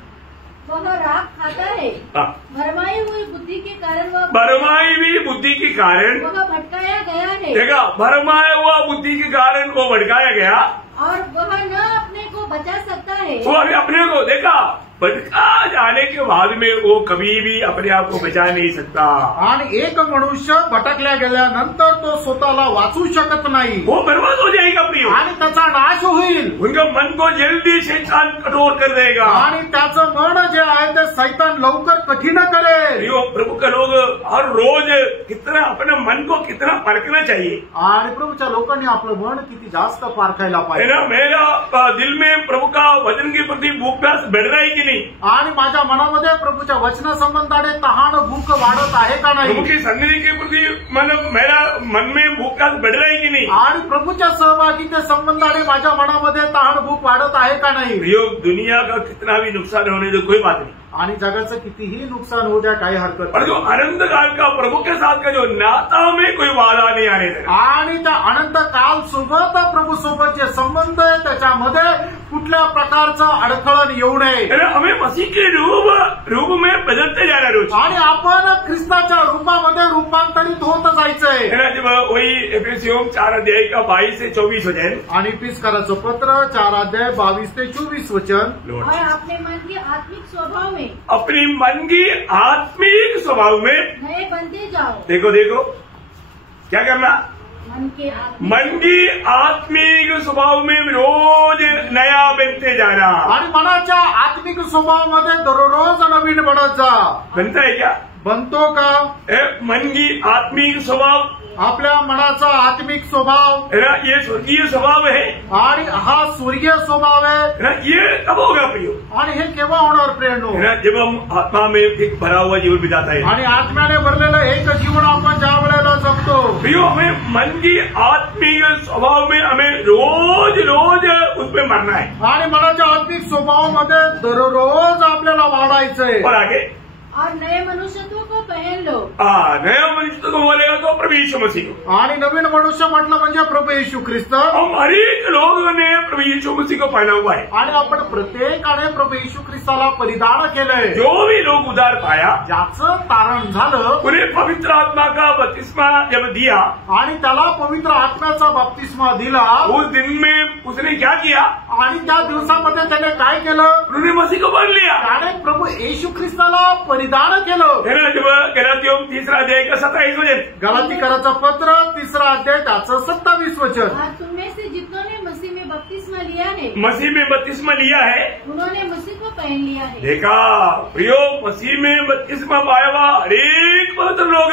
वह राख खाता है भरमाई हुई बुद्धि के कारण भरमाई हुई बुद्धि के कारण वह भटकाया गया है देखा भरमाया हुआ बुद्धि के कारण वो भटकाया गया और वह न अपने को बचा सकता है वो अभी अपने को देखा भटका जाने के बाद में वो कभी भी अपने आप को बचा नहीं सकता आणि एक मनुष्य भटकल्या गेल्यानंतर तो स्वतःला वाचू शकत नाही वो बर्बाद हो जाएगा प्रिय आणि त्याचा नाश होईल उनका मन को जल्दी शैतान कठोर कर देगा आणि त्याचं मन जे आहे ते सैतान लवकर कठीण करेल प्रियो प्रभु के लोग हर रोज कितना अपने मन को कितना परखना चाहिए आणि प्रभूच्या लोकांनी आपलं मन किती जास्त पारखायला पाहिजे मेरा दिल में प्रभु का वचन के प्रति भूख प्यास बढ़ रहा है कि नहीं आणि माझ्या मनामध्ये प्रभूच्या वचनासंबंधाने तहान भूक वाढत आहे का नाही प्रभु की सन्निधि के प्रति मेरा मन में भूख प्यास बढ़ रहा है कि नहीं आणि प्रभूच्या सहभागीच्या संबंधाने माझ्या मनामध्ये तहान भूक वाढत आहे का नाही दुनिया का कितना भी नुकसान होने दो कोई बात नहीं आणि जगाचं कितीही नुकसान होऊ द्या काही हरकत और जो अनंत काल का प्रभु के साथ का जो नाता में कोई वादा नहीं आने देगा आणि त्या अनंत काल सोबत प्रभू सोबत जे संबंध आहे त्याच्यामध्ये कुठल्या प्रकारचं अडथळण येऊ नये हमें मसीह के रूप में बदलते जाना रोज आणि आपण ख्रिस्ताच्या रूपामध्ये रूपांतरित होत जायचंय जब वही एफेसियों 4 का 22 से 24 वचन आणि एफिसकराचं पत्र 4 22 ते 24 वचन और अपने मन के आत्मिक स्वभाव में अपनी मन की आत्मिक स्वभाव में नए बनते जाओ देखो देखो क्या करना मन की आत्मिक स्वभाव में रोज नया बनते जाना आणि मनाच्या आत्मिक स्वभावामध्ये दररोज नवीन बनत जा बनता है क्या बनतो का मन की आत्मिक स्वभाव आपल्या मनाचा आत्मिक स्वभाव ये स्वर्गीय स्वभाव है आणि हा स्वर्गीय स्वभाव आहे ये कब होगा प्रियो आणि हे केव्हा होणार प्रेरणो जब हम आत्मा में एक भरा हुआ जीवन बिताता है आणि आत्म्याने भरलेलं एक जीवन आपण ज्या वेळेला जगतो प्रियो हमें मन की आत्मिक स्वभाव में हमें रोज रोज उसमें मरना है आणि मनाच्या आत्मिक स्वभावामध्ये दररोज आपल्याला वाढायचंय और आगे और नए मनुष्यत्व को पहन लो। नया मनुष्य को बोलेगा तो प्रभु यीशु मसीह को। आणि नवीन मनुष्य म्हटलं म्हणजे प्रभू येशू ख्रिस्त। हम हर एक लोगों ने प्रभु यीशु मसीह को पहना हुआ है आणि आपण प्रत्येकाने प्रभू येशू ख्रिस्ताला परिधान केलंय। जो भी लोग उद्धार पाया ज्याचं तारण झालं उन्हें पवित्र आत्मा का बपतिस्मा जब दिया आणि त्याला पवित्र आत्म्याचा बपतिस्मा दिला, उस दिन में उसने क्या किया? आणि त्या दिवसामध्ये त्याने काय केलं? उन्होंने मसीह को पहन लिया। त्याने प्रभू येशू ख्रिस्ताला परिधान केलं। जब गलातियों 3 अध्याय का 27 वचन, गलातीकराचं पत्र 3 अध्याय त्याचं 27 वचन। और तुममें से जितनों ने मसीह में बपतिस्मा लिया है, मसीह में बपतिस्मा लिया है, उन्होंने मसीह को पहन लिया है। देखा प्रियो, मसीह में बपतिस्मा पाया हुआ हरेक पवित्र लोग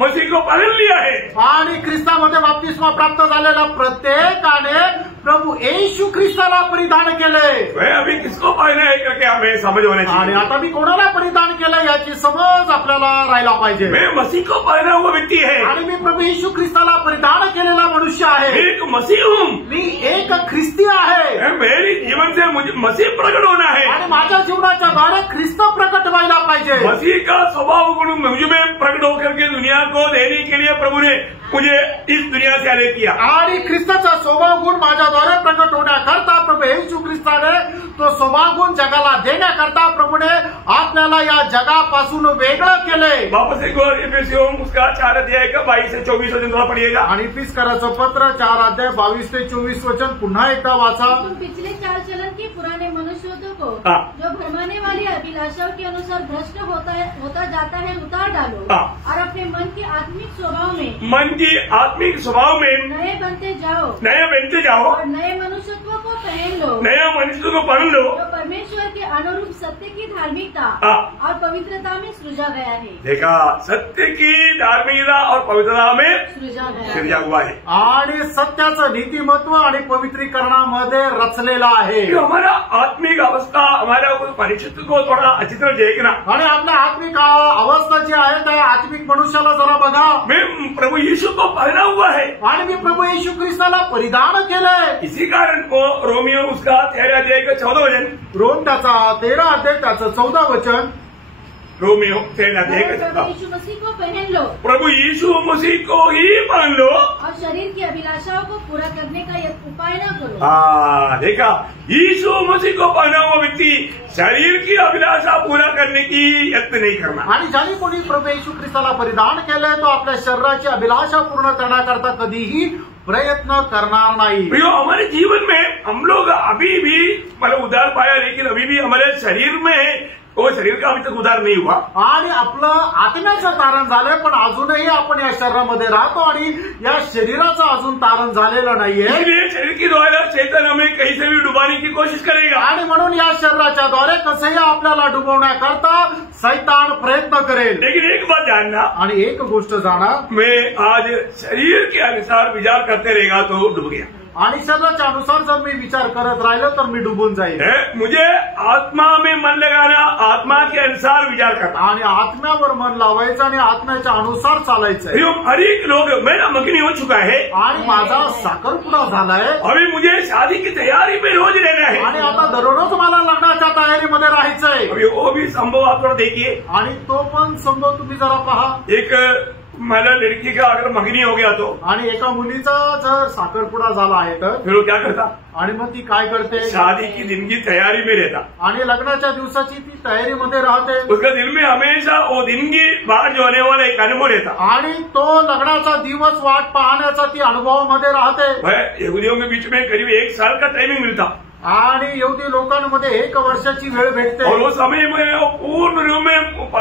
मसीह को पहन लिया है। आणि ख्रिस्तामध्ये बपतिस्मा प्राप्त झालेल्या प्रत्येकाने प्रभू येशू ख्रिस्ताला परिधान केलंय। मैं अभी किसको पहना है करके हमें समझ होने आणि चाहिए। आता मी कोणाला परिधान केलं याची समज आपल्याला राहायला पाहिजे। मैं मसीह को पहना हुआ व्यक्ति है, आणि मी प्रभू येशू ख्रिस्ताला परिधान केलेला मनुष्य आहे। एक मसीह हूँ, मी एक ख्रिस्ती आहे। मेरे जीवन से मुझे मसीह प्रकट होना है। आणि माझ्या जीवनाच्या द्वारे ख्रिस्त प्रकट व्हायला पाहिजे। मसीह का स्वभाव गुण मुझ में प्रकट होकर के दुनिया को देने के लिए प्रभु ने मुझे इस दुनिया से अलग किया। आणि ख्रिस्ताचा स्वभाव गुण माझ्याद्वारे प्रकट होण्याकरता प्रभू येशू ख्रिस्ताने तो स्वभाव गुण जगाला देण्याकरता प्रभूने आपल्याला या जगापासून वेगळं केलंय। वापस एक और एफेसियों उसका 4 अध्याय का 22 से 24 वचन थोड़ा पढ़िएगा। आणि इफिसकराचं पत्र 4 अध्याय 22 ते 24 वचन पुन्हा एकदा वाचा। तुम पिछले चाल चलन के पुराने मनुष्यों को हाँ। जो भरमाने वाली अभिलाषाओं के अनुसार भ्रष्ट होता जाता है उतार डालो, हाँ। और अपने मन के आत्मिक स्वभाव में मन की आत्मिक स्वभाव में नए बनते जाओ, नया बनते जाओ, और नए मनुष्यत्व को पहन लो, नया मनुष्य को पहन लो, जो परमेश्वर के अनुरूप सत्य की धार्मिकता हाँ। और पवित्रता में सृजा गया है। देखा, सत्य की धार्मिकता और पवित्रता में सृजा गया सृजा हुआ है। आणि सत्याचं नीतिमत्व आणि पवित्रीकरणामध्ये रचलेला आहे। कि हमारा आत्मिक अवस्था हमारा उस परिचित को थोड़ा अच्छी तरह देखना। आणि आपल्या आत्मिक अवस्था जी आहे त्या आत्मिक मनुष्याला जरा बघा। मैं प्रभु यीशु को पहना हुआ है आणि मी प्रभू येशू ख्रिस्ताला परिधान केलंय। इसी कारण को रोमियो उसका 13 अध्याय का 14 वचन, रोम त्याचा 13 अध्याय त्याचं 14 वचन, रोमियो 13 अध्याय का प्रभु 14, यीशु मसीह को पहन लो प्रभु यीशु मसीह को ही पहन लो। और शरीर की अभिलाषाओं को पूरा करने का उपाय न करो। देखा, यीशु मसीह को पहना हुआ व्यक्ति शरीर की अभिलाषा पूरा करने की यत्न नहीं करना। आणि ज्याने कोणी प्रभू येशू ख्रिस्ताला परिधान केलंय तो आपल्या शरीराची अभिलाषा पूर्ण करण्याकरता कधीही प्रयत्न करणार नाही। प्रियो, हमारे जीवन में हम लोग अभी भी मतलब उद्धार पाया, लेकिन अभी भी हमारे शरीर में वो शरीर का अभी तक उद्धार नहीं हुआ। आणि आपलं आत्म्याचं तारण झालंय, पण अजूनही आपण या शरीरामध्ये राहतो आणि या शरीराचं अजून तारण झालेलं नाहीये। इसलिए शरीर की द्वारा शैतान हमें कहीं से भी डुबाने की कोशिश करेगा। आणि म्हणून या शरीराच्या द्वारे कसंही आपल्याला डुबवण्याकरता शैतान प्रयत्न करेल। लेकिन एक बात जानना, आणि एक गोष्ट जाणा, मैं आज शरीर के अनुसार विचार करते रहेगा तो डूब गया। आणि शरीराच्या अनुसार जर मी विचार करत राहिलो तर मी डुबून जाईल। मुझे आत्मा में मन लगाना, आत्मा के अनुसार विचार करना, आणि आत्म्यावर मन लावायचं आणि आत्म्याच्या अनुसार चालायचंय। हर एक लोग, मेरा मगनी हो चुका है आणि माझा साखरपुडा झालाय, अभी मुझे शादी की तैयारी में रोज रहना है, आणि आता दररोज मला लग्नाच्या तयारीमध्ये राहायचंय। अभी वो भी संभव आप थोड़ा देखिए। आणि तो पण संभव तुम्ही जरा पहा। एक मला लड़की का अगर मंगनी हो गया तो, आणि एका मुलीचा जर साखरपुडा झाला आहे तर फिर वो क्या करता? आणि मग ती काय करते? शादी की दिन की तैयारी में रहता, आणि लग्नाच्या दिवसाची ती तयारीमध्ये राहते। उसका दिल में हमेशा वो दिन की बाहर जो होने वाला एक अनुभव रहता, आणि तो लग्नाचा दिवस वाट पाहण्याचा ती अनुभवामध्ये राहते। यहूदियों के बीच में करीब 1 साल का टाइमिंग मिलता, आणि यहूदी लोकांमध्ये 1 वर्षाची वेळ भेटते। और वो समय में वो पूर्ण रूप में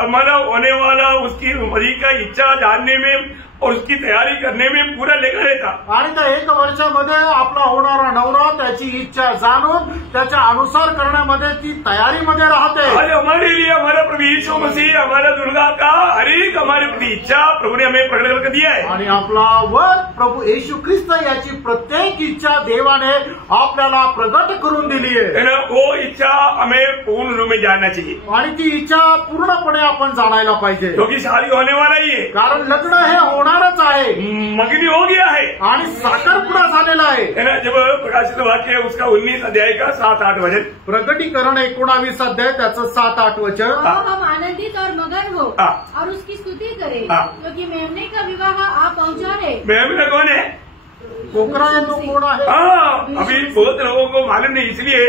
मतलब होने वाला उसकी मरी का इच्छा जानने में और उसकी तैयारी करने में पूरा लगा रहता। आणि त्या 1 वर्षामध्ये आपला होणारा नवरा त्याची इच्छा जाणून त्याच्या अनुसार करण्यामध्ये ती तयारीमध्ये राहते। आज हमारे लिए हमारा प्रभु यीशु मसीह, हमारा दुर्गा का हर एक हमारे प्रति इच्छा प्रभु ने हमें प्रकट करके दिया है। आणि आपला वर प्रभू येशू ख्रिस्त याची प्रत्येक इच्छा देवाने आपल्याला प्रगट करून दिली आहे। वो इच्छा हमें पूर्ण रूप में जानना चाहिए, आणि ती इच्छा पूर्णपणे आपण जाणायला पाहिजे, क्योंकि शादी होने वाला ही है, कारण लग्न हे होणारच आहे। मंगनी हो गया है, आणि साखरपुडा झालेला आहे। है ना। जब प्रकाशित वाक्य है उसका 19 अध्याय का 7-8 वचन, प्रकटीकरण 19 अध्याय त्याचं 7-8 वचन। हम आनंदित और मगन हो और उसकी स्तुति करें, क्योंकि मेमने का विवाह आ पहुंचा है। मेमना कौन है? कोकरा है तो कौन है? अभी बहुत लोगों को मालूम नहीं, इसलिए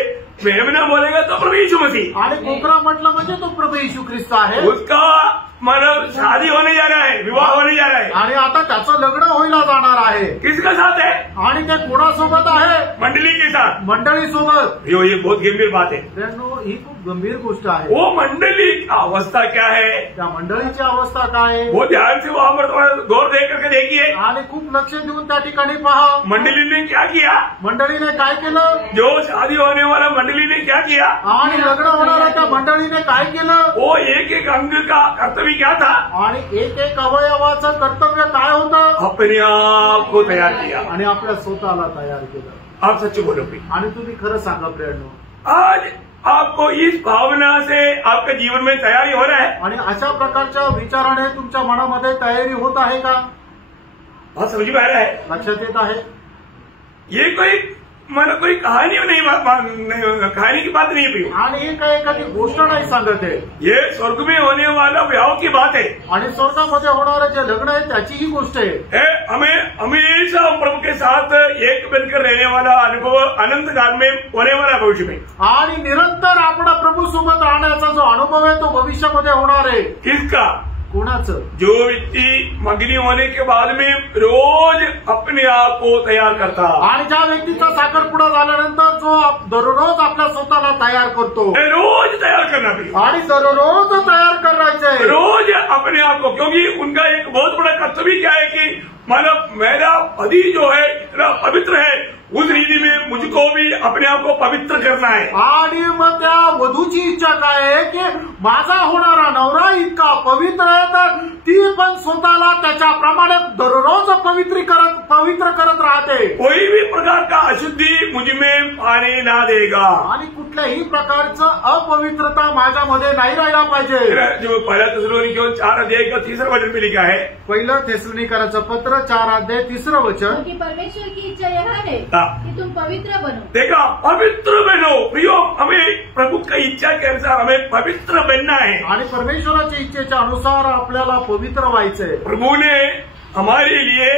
मेमना बोलेगा तो प्रभु यीशु मसीह। आणि कोकरा म्हटलं म्हणजे तो प्रभू येशू ख्रिस्त आहे। उसका मतलब शादी होने जा रहा है, विवाह होने जा रहा है, आणि आता त्याचं लग्न व्हायला जाणार आहे। किसका साथ है? आणि ते कोणासोबत आहे? मंडली के साथ, मंडळी सोबत। ये बहुत गंभीर बात है। ही खूप गंभीर गोष्ट आहे। वो मंडली की अवस्था क्या है? त्या मंडळीची अवस्था काय आहे? वो ध्यान से वहां पर थोड़ा गौर दे करके देखिए। आणि खूप लक्ष देऊन त्या ठिकाणी पहा, मंडली ने क्या किया? मंडळीने काय केलं? जो शादी होने वाला मंडली ने क्या किया? आणि लग्न होणाऱ्या त्या मंडळीने काय केलं? वो एक एक अंग का कर्तव्य क्या था? आणि एक एक अवयवाचं कर्तव्य काय होतं? अपने आप को तैयार किया आणि आपल्या स्वतःला तयार केलं। आप सच्चे बोलो प्रिय। आणि तुम्ही खरं सांगा प्रियांनो, आज आपको इस भावना से आपके जीवन में तैयारी हो रहा है? आणि अशा प्रकारच्या विचाराने तुमच्या मनामध्ये तयारी होत आहे का? बहुत समझ में आ रहा है? लक्षात येत आहे? ये कोई मतलब कोई कहानी नहीं, कहानी की बात नहीं है। आणि हे काय एखादी गोष्ट नाही सांगत आहे, ये स्वर्ग में होने वाला विवाह की बात है। आणि स्वर्गामध्ये होणारं जे लग्न आहे त्याची ही गोष्ट आहे। हमें हमेशा प्रभु के साथ एक बनकर रहने वाला अनुभव अनंत काल में होने वाला भविष्य में, आणि निरंतर आपण प्रभू सोबत राहण्याचा जो अनुभव आहे तो भविष्यामध्ये होणार आहे। किसका? कोणाचं? जो व्यक्ति मंगनी होने के बाद में रोज अपने आप को तैयार करता, आणि ज्या व्यक्तीचा साखरपुडा झाल्यानंतर जो दररोज आपल्या स्वतःला तयार करतो, रोज तैयार करना भी, आणि दररोज तयार करायचंय रोज अपने आप को, क्योंकि उनका एक बहुत बड़ा कर्तव्य क्या है कि मतलब मेरा पति जो है इतना पवित्र है, उस रीति में मुझको भी अपने आप को पवित्र करना है। आणि मग त्या वधूची इच्छा काय आहे की माझा होणारा नवरा इतका पवित्र आहे तर ती पण स्वतःला त्याच्याप्रमाणे दररोज पवित्र करत राहते। कोई भी प्रकार का अशुद्धि मुझ में पाने ना देगा, आणि कुठल्याही प्रकारचं अपवित्रता माझ्यामध्ये नाही राहायला पाहिजे। जो पहला थिस्सलुनीकियों 4 अध्याय का 3रा वचन में लिखा है, पहिलं थिस्सलुनीकरांचं पत्र 4 अध्याय 3रं वचन, क्योंकि परमेश्वर की इच्छा यह है कि तुम पवित्र बनो। देखा, पवित्र बनो प्रियो, हमें प्रभु की इच्छा के अनुसार हमें पवित्र बनना है। आणि परमेश्वराच्या इच्छेच्या अनुसार आपल्याला पवित्र व्हायचंय। प्रभु ने हमारे लिए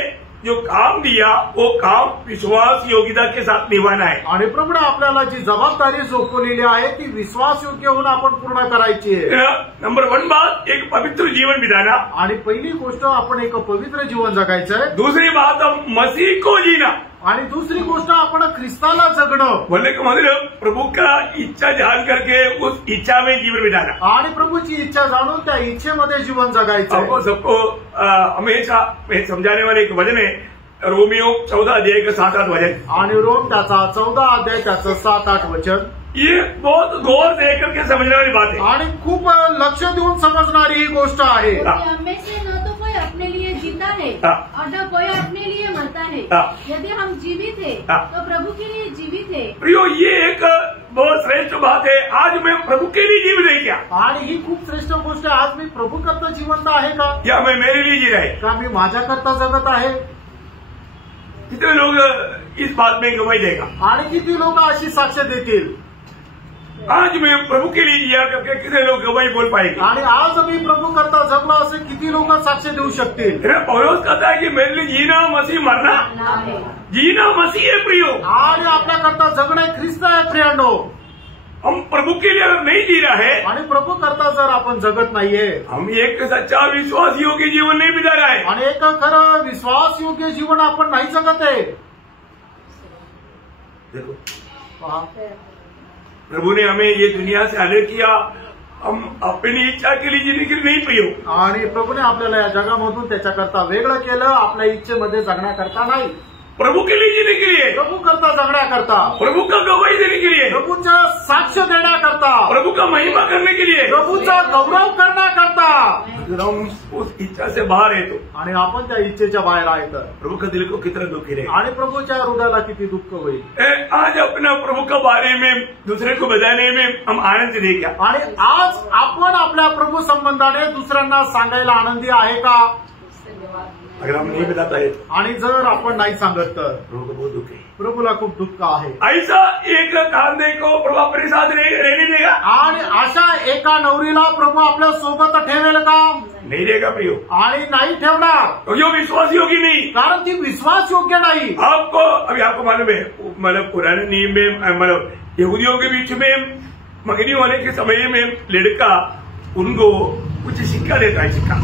जो काम दिया वो काम विश्वास योग्यता के साथ निभाना है। आणि प्रभूने आपल्याला जी जबाबदारी सोपवलेली आहे ती विश्वास योग्य होऊन आपण पूर्ण करायची आहे। नंबर 1 बात, एक पवित्र जीवन बिताना, आणि पहिली गोष्ट आपण एक पवित्र जीवन जगायचंय। दूसरी बात, मसीह को जीना, आणि दुसरी गोष्ट आपण ख्रिस्ताला जगणं। बोलने का मतलब प्रभु का इच्छा जान करके उस इच्छा में जीवन बिताना, आणि प्रभूची इच्छा जाणून त्या इच्छेमध्ये जीवन जगायचं। आपको सबको हमेशा मैं समझाने वाले एक वचन है, रोमियो 14 अध्याय का 7-8 वचन, आणि रोम त्याचा 14 अध्याय त्याचं 7-8 वचन। ये बहुत गौर दे करके समझने वाली बात है, आणि खूप लक्ष देऊन समजणारी ही गोष्ट आहे। हमें से न तो कोई अपने लिए जीता है और न कोई अपने लिए मरता है। यदि हम जीवित है तो प्रभु के लिए जीवित है। प्रियो, ये एक बहुत श्रेष्ठ बात है। आज मैं प्रभु के लिए जीवित है क्या? आणि ही खूप श्रेष्ठ गोष्ट आहे। आज मी प्रभू करता जिवंत आहे का, या मैं मेरे लिए जी रहा है? का मी माझ्या करता जगत आहे? कितने लोग इस बात में गवाही देगा? आणि किती लोक अशी साक्ष देतील? आज मैं प्रभु के लिए जिया करके कितने लोग गवाही बोल पाएंगे? आणि आज मी प्रभू करता जगलो असे किती लोक साक्ष देऊ शकतील? पौलुस कहता है कि मेरे लिए जीना मसीह, मरना जीना मसीह है प्रियो। आणि आपल्या करता जगणे ख्रिस्त आहे प्रियांनो। हम प्रभु के लिए अगर नहीं जी रहा है, आणि प्रभू करता जर आपण जगत नाहीये, हम एक सच्चा विश्वास योग्य जीवन नहीं बिता रहा है, आणि एक खरं विश्वास योग्य जीवन आपण नाही जगत आहे। देखो, पहा, प्रभु ने हमें ये दुनिया से अलग किया, हम अपनी इच्छा के लिए जीने के लिए नहीं प्रियो। आणि प्रभूने आपल्याला या जगामधून त्याच्याकरता वेगळं केलं, आपल्या इच्छेमध्ये जगण्याकरता नाही, प्रभु के लिए जीने के लिए, प्रभू करता जगण्याकरता, प्रभु का गवाही देने के लिए, प्रभूचा साक्ष देण्याकरता, प्रभु का महिमा करने के लिए, प्रभूचा गौरव करण्याकरता। अगर हम उस इच्छा से बाहर है तो, आणि आपण त्या इच्छेच्या बाहेर आहे तर प्रभु का दिल को कितना दुखी रहे, आणि प्रभूच्या हृदयाला किती दुःख होईल। आज अपना प्रभु के बारे में दूसरे को बताने में हम आनंद दे क्या? आणि आज आपण आपल्या प्रभू संबंधाने दुसऱ्यांना सांगायला आनंदी आहे का? अगर हम नहीं बताता है आणि जर आपण नाही सांगत तर प्रभु को बहुत दुख है। प्रभूला खूप दुःख आहे। ऐसा एक कांधे को प्रभु अपने साथ रहने देगा? आणि अशा एका नवरीला प्रभू आपल्या सोबत ठेवेल का? नहीं देगा प्रियो। आणि नाही ठेवणार, तो जो विश्वास योगी नहीं, कारण ती विश्वास योग्य नाही। आपको अभी आपको मालूम है, मतलब पुराने नियम में, मतलब यहूदियों के बीच में मंगनी होने के समय में लड़का उनको कुछ सिक्का देता है, सिक्का।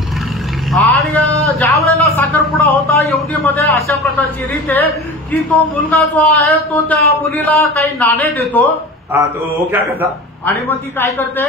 आणि ज्या वेळेला साखरपुडा होता यहुदीमध्ये अशा प्रकारची रीत आहे की तो मुलगा जो आहे तो त्या मुलीला काही नाणे देतो। हाँ, तो वो क्या करता, आणि मग ती काय करते,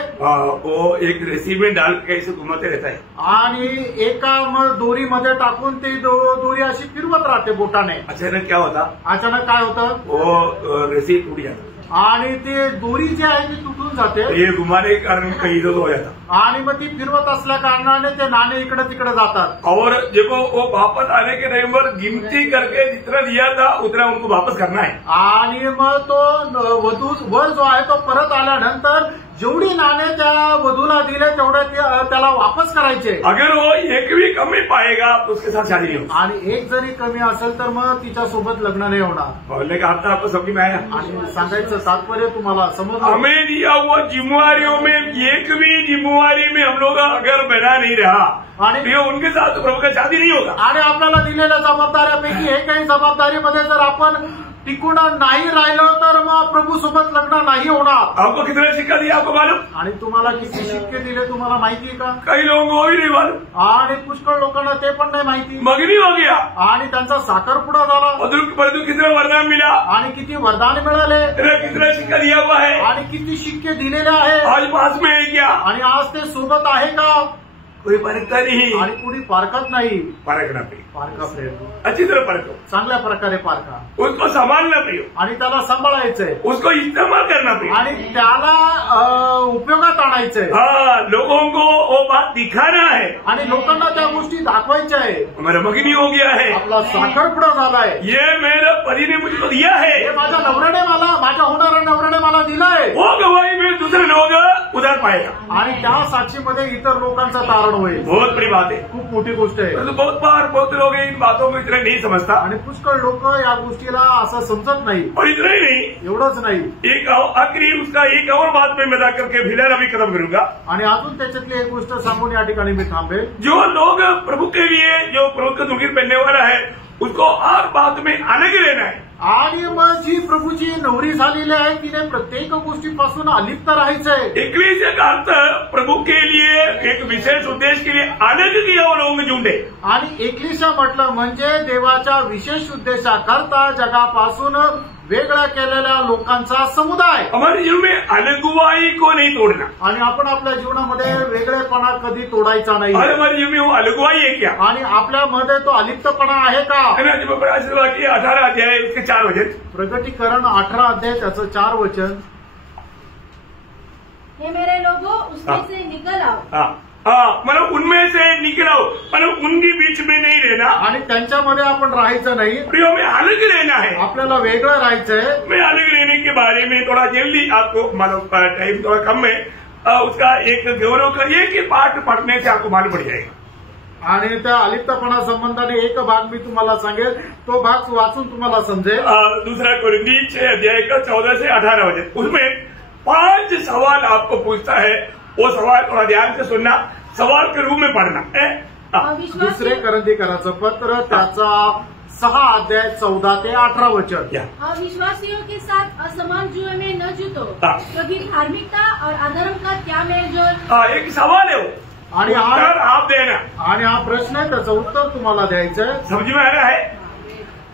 वो एक रस्सी में डाल के ऐसे घुमाते रहता है आणि एका मग दोरीमध्ये टाकून ती दोरी अशी फिरवत राहते बोटाने। अचानक क्या होता, अचानक काय होतं, वो रस्सी टूट जाता आणि ते दोरी जी आहे ती तुटून जाते। ये घुमाने के कारण कहीं इधर हो जाता आणि मग ती फिरवत असल्या कारणाने ते नाणे इकडे तिकडे जातात। और जब वो वापस आने के टाइम पर गिनती करके जितना दिया था उतना उनको वापस करना है। आणि मग तो वधू वर जो आहे तो परत आल्यानंतर जेवढी नाणे त्या वधूला दिले तेवढे त्याला वापस करायचे। अगर वो एक भी कमी पाएगा तो उसके साथ शादी नहीं होगी। आणि एक जरी कमी असेल तर मग तिच्या सोबत लग्न नाही होणार। बोलने का अर्थ आपको समझ में आया? आणि सांगायचं तात्पर्य तुम्हाला समजलं? हमें दिया हुआ जिम्मेवारियों में एक भी जिम्मेवारी में हम लोग अगर बना नहीं रहा आणि तो उनके साथ तो प्रभु का शादी नहीं होगा। आणि आपल्याला दिलेल्या जबाबदाऱ्यापैकी एकही जबाबदारीमध्ये जर आपण टिकून नाही राहिलो तर मग प्रभू सोबत लग्न नाही होणार। आपको कितने सिक्का दिया आपको मालूम? आणि तुम्हाला किती शिक्के दिले तुम्हाला माहिती आहे का? कई लोगों को भी नहीं मालूम। आणि पुष्कळ लोकांना ते पण नाही माहिती। मगनी हो गया आणि त्यांचा साखरपुडा झाला परंतु कितना वरदान मिला, आणि किती वरदान मिळाले, कितना सिक्का दिया हुआ है, आणि किती शिक्के दिलेले आहेत, आज पास में है क्या? आणि आज ते सोबत आहे का? कोई परखता नहीं। आणि कुणी पारखत नाही। परखना प्रिय, पारखा प्रिय, अच्छी तरह परखो, चांगल्या प्रकारे पारखा, उसको संभालना प्रिय, आणि त्याला सांभाळायचंय, उसको इस्तेमाल करना प्रिय, आणि त्याला उपयोगात आणायचंय। हाँ, लोगों को वो बात दिखाना है, आणि लोकांना त्या गोष्टी दाखवायच्या आहे। हमारा मगनी हो गया है, आपला साखरपुडा झालाय, ये मेरे पति ने मुझको दिया है, हे माझ्या नवऱ्याने मला, माझ्या होणाऱ्या नवऱ्याने मला दिलंय। वो गवाही में दूसरे लोग उधार पाएगा, आणि त्या साक्षीमध्ये इतर लोकांचा तारण होईल। बहुत बड़ी बात है, खूप मोठी गोष्ट आहे। परंतु बहुत बार बहुत लोग इन बातों को इतना नहीं समझता, आणि पुष्कळ लोक या गोष्टीला असं समजत नाही। और इतना ही नहीं, एवढंच नाही, एक आखिरी उसका एक और बात में बता करके फिलहाल अभी खत्म करूंगा। आणि अजून त्याच्यातली एक गोष्ट सांगून या ठिकाणी मी थांबेल। जो लोग प्रभु के लिए, जो प्रभु के दुखी पहनने वाला है, उसको हर बात में अलग रहना है। आणि मग जी प्रभूची नवरी झालेली आहे तिने प्रत्येक गोष्टीपासून अलिप्त राहायचंय। इक्लेसिया का अर्थ प्रभु के लिए एक विशेष उद्देश्य के लिए अलग किया हुआ लोग झुंडे। आणि एकलिशा म्हटलं म्हणजे देवाच्या विशेष उद्देशाकरता जगापासून वेगळा केलेल्या लोकांचा समुदाय। हमारे जीवन में अलगुवाई को नहीं तोड़ना, आणि आपण आपल्या जीवनामध्ये वेगळेपणा कधी तोडायचा नाही। और हमारे जीवन में वो अलगुवाई है क्या? आणि आपल्यामध्ये तो अलिप्तपणा आहे का? है ना, जब प्रकाशित वाक्य 18 अध्याय उसके 4 वचन, प्रकटीकरण 18 अध्याय त्याचं 4 वचन, हे मेरे लोगों उसमें से निकल आओ। हाँ, मतलब उनमें से निकलो, मतलब उनके बीच में नहीं रहना, आणि त्यांच्यामध्ये आपण राहायचं नाही, प्रियो में अलग रहना है। आपल्याला वेगळं राहायचंय। मैं अलग रहने के बारे में थोड़ा जल्दी आपको, मतलब टाइम थोड़ा कम है, उसका एक गौरव करिए कि पाठ पढ़ने से आपको मालूम पड़ जाएगा। आणि त्या अलिप्तपणा संबंधाने एक भाग मी तुम्हाला सांगेल, तो भाग वाचून तुम्हाला समजेल। दूसरा कोरिन्थी 6 अध्याय का 14 से 18 वचन, उसमें 5 सवाल आपको पूछता है। वो सवाल थोड़ा ध्यान से सुनना, सवाल के रूप में पढ़ना। दुसरे करंथीकराचं पत्र त्याचा 6 अध्याय 14 ते 18 वचन। अविश्वासियों के साथ असमान जुए में न जुटो, क्योंकि धार्मिकता और अधर्म का क्या मेलजोल। एक सवाल है वो, आणि उत्तर आप देना। आणि हा प्रश्न आहे, त्याचं उत्तर तुम्हाला द्यायचंय। समझ में आ रहा है?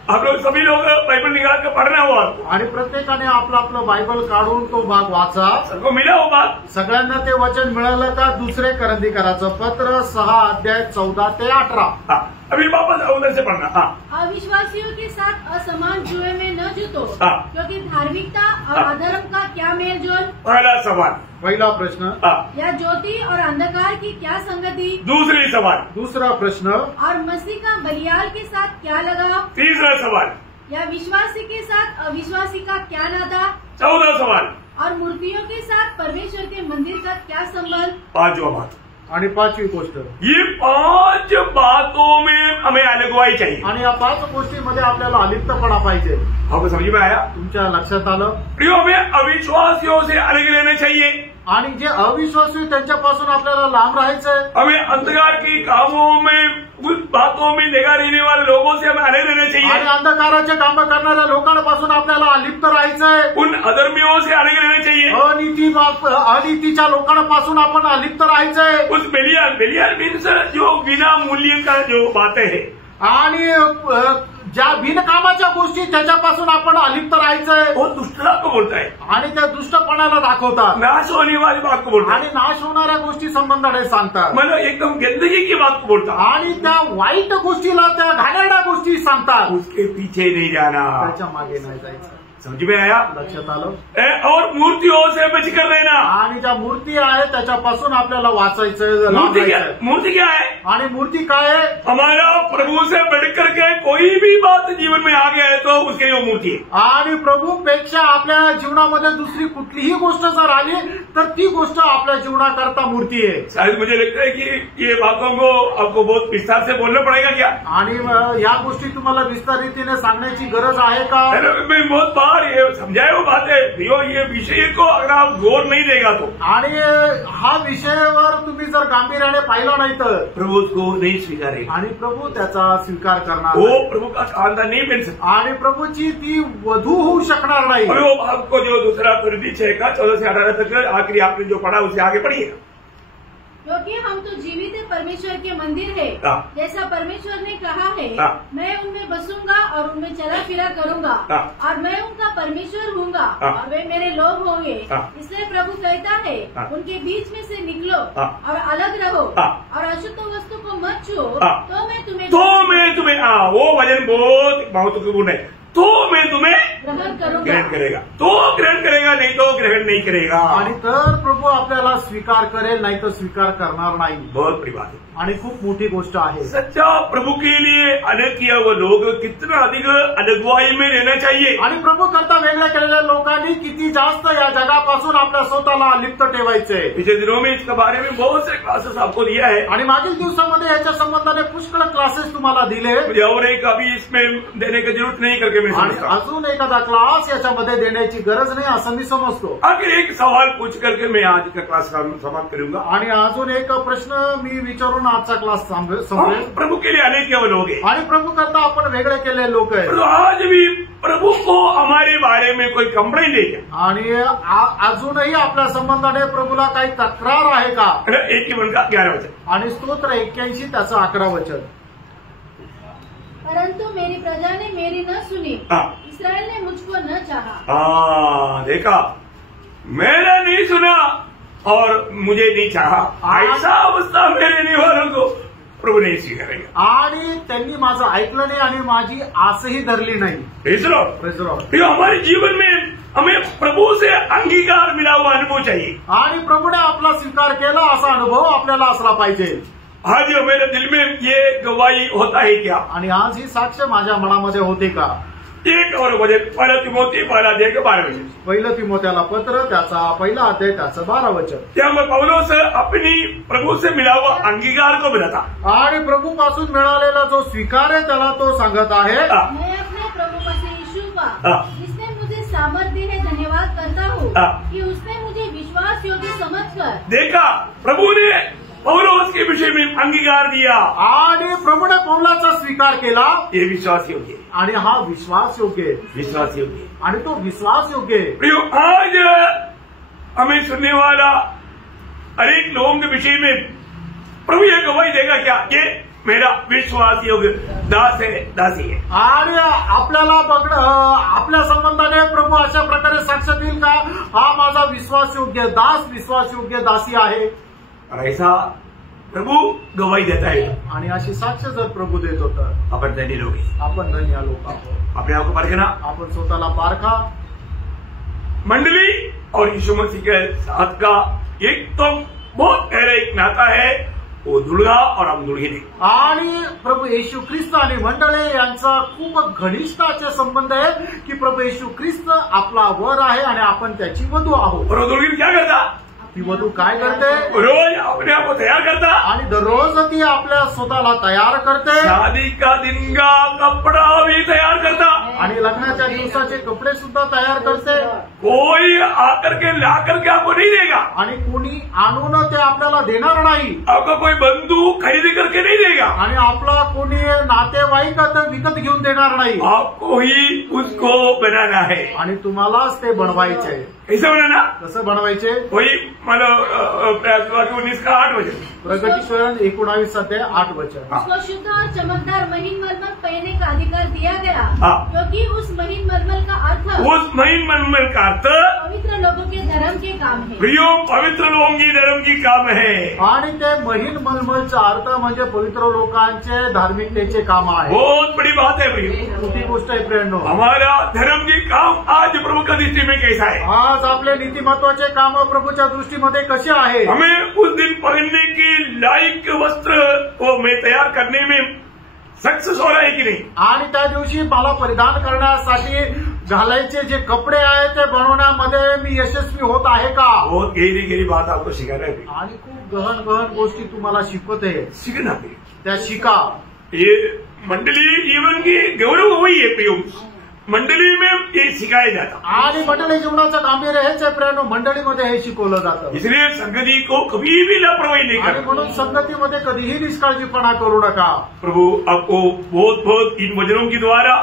आप लोग सभी लोग बाइबल निकाल कर पढ़ना हुआ, आणि प्रत्येकाने आपलं आपलं बायबल काढून तो भाग वाचा। सबको मिला हो बात? सगळ्यांना ते वचन मिळालं का? दुसरे करंथीकराचं पत्र 6 अध्याय 14 ते 18। अभी वापस उधर से पढ़ना। अविश्वासियों के साथ असमान जुए में न जुटो, क्योंकि धार्मिकता और अधर्म का क्या मेलजोल। पहला सवाल, पहिला प्रश्न, या ज्योति और अंधकार की क्या संगति। दूसरी सवाल, दूसरा प्रश्न, और मसीह का बलियाल के साथ क्या लगाव। तीसरा सवाल, या विश्वासी के साथ अविश्वासी का क्या नाता। चौथा सवाल, और मूर्तियों के साथ परमेश्वर के मंदिर का क्या संबंध। पांचवा बात, आणि पाचवी गोष्ट, ये 5 बातों में हमें अलगवाई चाहिए। आणि या 5 गोष्टींमध्ये आपल्याला अलिप्तपणा पाहिजे। आपको समझ में आया? तुमच्या लक्षात आलं? प्रियो, हमें अविश्वासियों से अलग रहना चाहिए। आणि जे अविश्वासी त्यांच्यापासून आपल्याला लांब राहायचंय। हमें अंधकार की कामों में, उस बातों में निगाह रहने वाले लोगों से हमें अलग रहना चाहिए। आणि अंधकाराचे कामं करणाऱ्या लोकांपासून आपल्याला अलिप्त राहायचंय। उन अधर्मियों से अलग रहना चाहिए। अनितीच्या लोकांपासून आपण अलिप्त राहायचंय। उस बेलियाल मीन्स जो बिना मूल्य का जो बातें है, आणि ज्या बिनकामाच्या गोष्टी त्याच्यापासून आपण अलिप्त राहायचंय। वो दुष्टता को बोलता है, आणि त्या दुष्टपणाला दाखवतात, नाश होने वाली बात को बोलता है, आणि नाश होणाऱ्या गोष्टी संबंधाने सांगतात, मतलब एकदम गंदगी की बात को बोलता है, आणि त्या वाईट गोष्टीला, त्या घाणेरड्या गोष्टी सांगतात। उसके पीछे नहीं जाना। त्याच्या मागे नाही जायचं। समझ में आया? लक्षात आलं? और मूर्तियों से बच कर रहना। आणि ज्या मूर्ती आहे त्याच्यापासून आपल्याला वाचायचं। मूर्ति क्या है? आणि मूर्ती काय आहे? हमारा प्रभु से बढ़कर के कोई भी बात जीवन में आ गया है तो उसके लिए वो मूर्ति है। आणि प्रभूपेक्षा आपल्या जीवनामध्ये दुसरी कुठलीही गोष्ट जर आली तर ती गोष्ट आपल्या जीवनाकरता मूर्ती आहे। शायद मुझे लगता है कि ये बातों को आपको बहुत विस्तार से बोलना पड़ेगा क्या? आणि या गोष्टी तुम्हाला विस्तारितीने सांगण्याची गरज आहे का? मैं बहुत बार ये समझाए वो बातें भैया, ये विषय को अगर आप गौर नहीं देगा तो, आणि हा विषयावर तुम्ही जर गांभीर्याने पाहिला नाही तर प्रभु उसको नहीं स्वीकारेगा, आणि प्रभु त्याचा स्वीकार करणार वो नाही। प्रभु का खानदान नहीं बन सकता, आणि प्रभूची ती वधू होऊ शकणार नाही। और वो आपको जो दूसरा कुरिन्थी 6 का 14 से 18 तक आखिरी आपने जो पढ़ा उससे आगे पढ़िए। क्योंकि हम तो जीवित परमेश्वर के मंदिर है, जैसा परमेश्वर ने कहा है, मैं उनमें बसूंगा और उनमें चला फिरा करूंगा, और मैं उनका परमेश्वर हूँगा और वे मेरे लोग होंगे। इसलिए प्रभु कहता है, उनके बीच में से निकलो और अलग रहो और अशुद्ध वस्तु को मत छुओ, तो मैं तुम्हें वो वचन बहुत महत्वपूर्ण है। तो मैं तुम्हें ग्रहण करेगा, तो ग्रहण करेगा, नहीं तो ग्रहण नहीं करेगा। आणि तर प्रभू आपल्याला स्वीकार करेल, नाही तर स्वीकार करणार नाही। बहुत बड़ी बात है आणि खूप मोठी गोष्ट आहे। सच्चा प्रभू के लिए अलग किया हुआ लोग कितना अधिक अलगवाई में रहना चाहिए। आणि प्रभू करता वेगळ्या केलेल्या लोकांनी किती जास्त या जगापासून आपल्या स्वतःला लिप्त ठेवायचे। पिछले दिनों में इसके बारे में बहुत से क्लासेस आपको दिया है, आणि मागील दिवसामध्ये याच्या संबंधाने पुष्कळ क्लासेस तुम्हाला दिले। मुझे और एक अभी इसमें देने की जरूरत नहीं करके मैं आणि समझता हूं। अजून एखादा क्लास याच्यामध्ये देण्याची गरज नाही असं मी समजतो। आखिर एक सवाल पूछ करके मैं आज का क्लास समाप्त करूंगा। आणि अजून एक प्रश्न मी विचारून आजचा क्लास संपवेल। प्रभु के लिए अनेक लोग हैं, आणि प्रभू करता आपण वेगळे केलेले लोक आहेत। तो आज भी प्रभु को हमारे बारे में कोई कंप्लेंट है क्या? आणि अजूनही आपल्या संबंधाने प्रभूला काही तक्रार आहे का? 81 का 11 वचन आणि स्तोत्र 81 त्याचं 11 वचन। परंतु मेरी प्रजा ने मेरी न सुनी, इस्राएल ने मुझको न चाहा। देखा, मैंने नहीं सुना और मुझे नहीं चाहा, ऐसा अवस्था मेरे रहने वालों को प्रभु नहीं स्वीकारेगा। आणि त्यांनी माझं ऐकलं नाही आणि माझी आसही धरली नाही। हमारे जीवन में हमें प्रभु से अंगीकार मिला हुआ अनुभव चाहिए, आणि प्रभूने आपला स्वीकार केला असा अनुभव आपल्याला असला पाहिजे। आज मेरे दिल में ये गवाही होता है क्या? आणि आज ही साक्ष माझ्या मनामध्ये होते का? एक और वचन 1 तिमोथी 12 के 12 वचन, 1 तिमोथ्याला पत्र त्याचा 1 अध्याय त्याचं 12 वचन। त्यामुळे पौलुस अपनी प्रभु से मिला हुआ अंगीकार को बताता, आणि प्रभू पासून मिळालेला जो स्वीकार आहे त्याला तो सांगत आहे। मैं अपने प्रभु मसीह यीशु का, जिसने मुझे सामर्थ्य दी है, धन्यवाद करता हूँ कि उसने मुझे विश्वास योग्य समझकर। देखा, प्रभु ने पौलुस के विषय में अंगीकार दिया, आणि प्रभूने पौलाचा स्वीकार केला। ये विश्वास योग्य, आणि हा विश्वास योग्य, विश्वास योग्य, आणि तो विश्वास योग्य। आज हमें सुनने वाला अनेक लोगों के विषय में प्रभु ये गवाही देगा क्या? ये मेरा विश्वास योग्य दास है, दासी है। आणि आपल्याला आपल्या संबंधाने प्रभू अशा प्रकारे साक्ष देईल का? हा माझा विश्वास योग्य दास, विश्वास योग्य दासी आहे। और ऐसा प्रभु गवाही देता है, आणि अशी साक्ष जर प्रभू देत होता, आपण धन्य लोग हैं, आपण धन्य लोक आहोत। अपने आप को परखना, आपण स्वतःला पारखा। मंडली और यीशु मसीह के साथ का एक तो बहुत गहरा एक नाता है, वो दुल्हा और हम दुल्हन। आणि प्रभू येशू ख्रिस्त आणि मंडळे यांचा खूप घनिष्ठ असे संबंध आहे की प्रभू येशू ख्रिस्त आपला वर आहे आणि आपण त्याची वधू आहोत। और दुल्हन क्या करता? ती वधू काय करते? रोज अपने आप को तैयार करता आणि दररोज ती आपल्या स्वतःला तयार करते. शादी का दिन का कपड़ा भी तैयार करता आणि लग्नाच्या दिवसाचे कपडे सुद्धा तयार करते. कोई आकर के ला करके आपको नहीं देगा आणि कोणी आणून ते आपल्याला देणार नाही. आपका कोई बंधु खरीदी करके नहीं देगा आणि आपला कोणी नातेवाईक ते विकत घेऊन देणार नाही. आपको ही उसको बनाना है. आणि तुम्हालाच ते बनवायचे. कैसे बनाना? कसं बनवायचे? वही मतलब 19:8 बजे प्रगटीश्वरन 19:8 वचन. उसको शुद्ध और चमकदार महीन मलमल पहनने का अधिकार दिया गया क्योंकि उस महीन मलमल का अर्थ उस महीन मलमल का अर्थ पवित्र लोगों के धर्म के काम है. प्रियो पवित्र लोगों की धर्म की काम है. आणि ते महीन मलमलचा अर्थ म्हणजे पवित्र लोकांचे धार्मिकतेचे काम आहे. बहुत बड़ी बात है प्रियो. मोठी गोष्ट आहे प्रियांनो. हमारा धर्म की काम आज प्रभु का दृष्टि में कैसा है? आज आपले नीतिमत्वाचे काम प्रभूच्या दृष्टीमध्ये कसे आहे? हमें उस दिन पहनने के लायक वस्त्र को मैं तैयार करने में सक्सेस हो रहा है की नहीं? आणि त्या दिवशी मला परिधान करण्यासाठी घालायचे जे कपडे आहेत ते बनवण्यामध्ये मी यशस्वी होत आहे का? बहुत गहरी गहरी बात आपको सिखाना है. आणि खूप गहन गहन गोष्टी तुम्हाला शिकवते. सीखना है. त्या शिका. ये मंडली जीवन की गौरव वही है प्रियो. मंडली में ये सिखाया जाता. आणि मंडळी जीवनाचं गांभीर्य हेच आहे प्रियांनो. मंडळीमध्ये हे शिकवलं जातं. इसलिए संगति को कभी भी लापरवाही नहीं आणि करना. म्हणून संगतीमध्ये कधीही निष्काळजीपणा करू नका. प्रभु आपको बहुत बहुत इन वचनों के द्वारा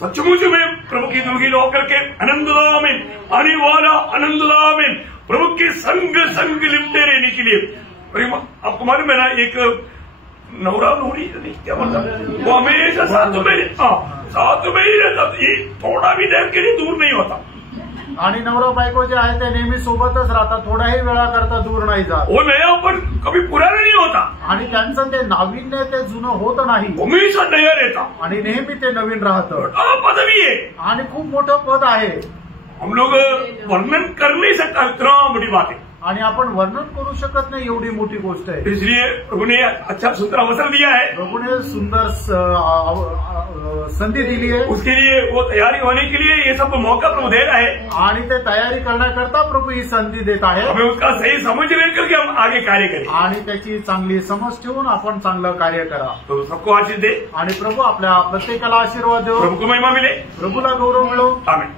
सचमुच में प्रभु की दुर्गी होकर के आनंद लामिन आने वाला आनंद लामिन प्रभु के संग संग लिपटे रहने के लिए. आपको मालूम है ना एक नवरा नोरी नहीं क्या मतलब वो हमेशा साथ में ही रहता. ये थोड़ा भी देर के लिए दूर नहीं होता. आणि नवरा बायको जे आहे ते नेहमी सोबतच राहतात. थोड्याही वेळा करता दूर नाही जात. वो नया पण कभी पुराना नहीं होता. आणि त्यांचं ते नाविन्य ते जुनं होत नाही. हमेशा नया रहता. आणि नेहमी ते नवीन राहतं. पदवी है. आणि खूप मोठं पद आहे. हम लोग वर्णन कर नहीं सकता. इतना बड़ी बात है. आणि आपण वर्णन करू शकत नाही एवढी मोठी गोष्ट आहे. इसलिए प्रभु ने अच्छा सुंदर अवसर दिया है. प्रभूने सुंदर संधी दिली आहे. उसके लिए वो तैयारी होने के लिए ये सब मौका प्रभु दे रहा है. आणि ते तयारी करण्याकरता प्रभू ही संधी देत आहे. हमें उसका सही समझ लेकर के हम आगे कार्य करें. आणि त्याची चांगली समज ठेवून आपण चांगलं कार्य करा. तो सबको आशीष दे. आणि प्रभू आपल्या प्रत्येकाला आशीर्वाद देऊ. प्रभु को महिमा मिले. प्रभूला गौरव मिळो. आमीन.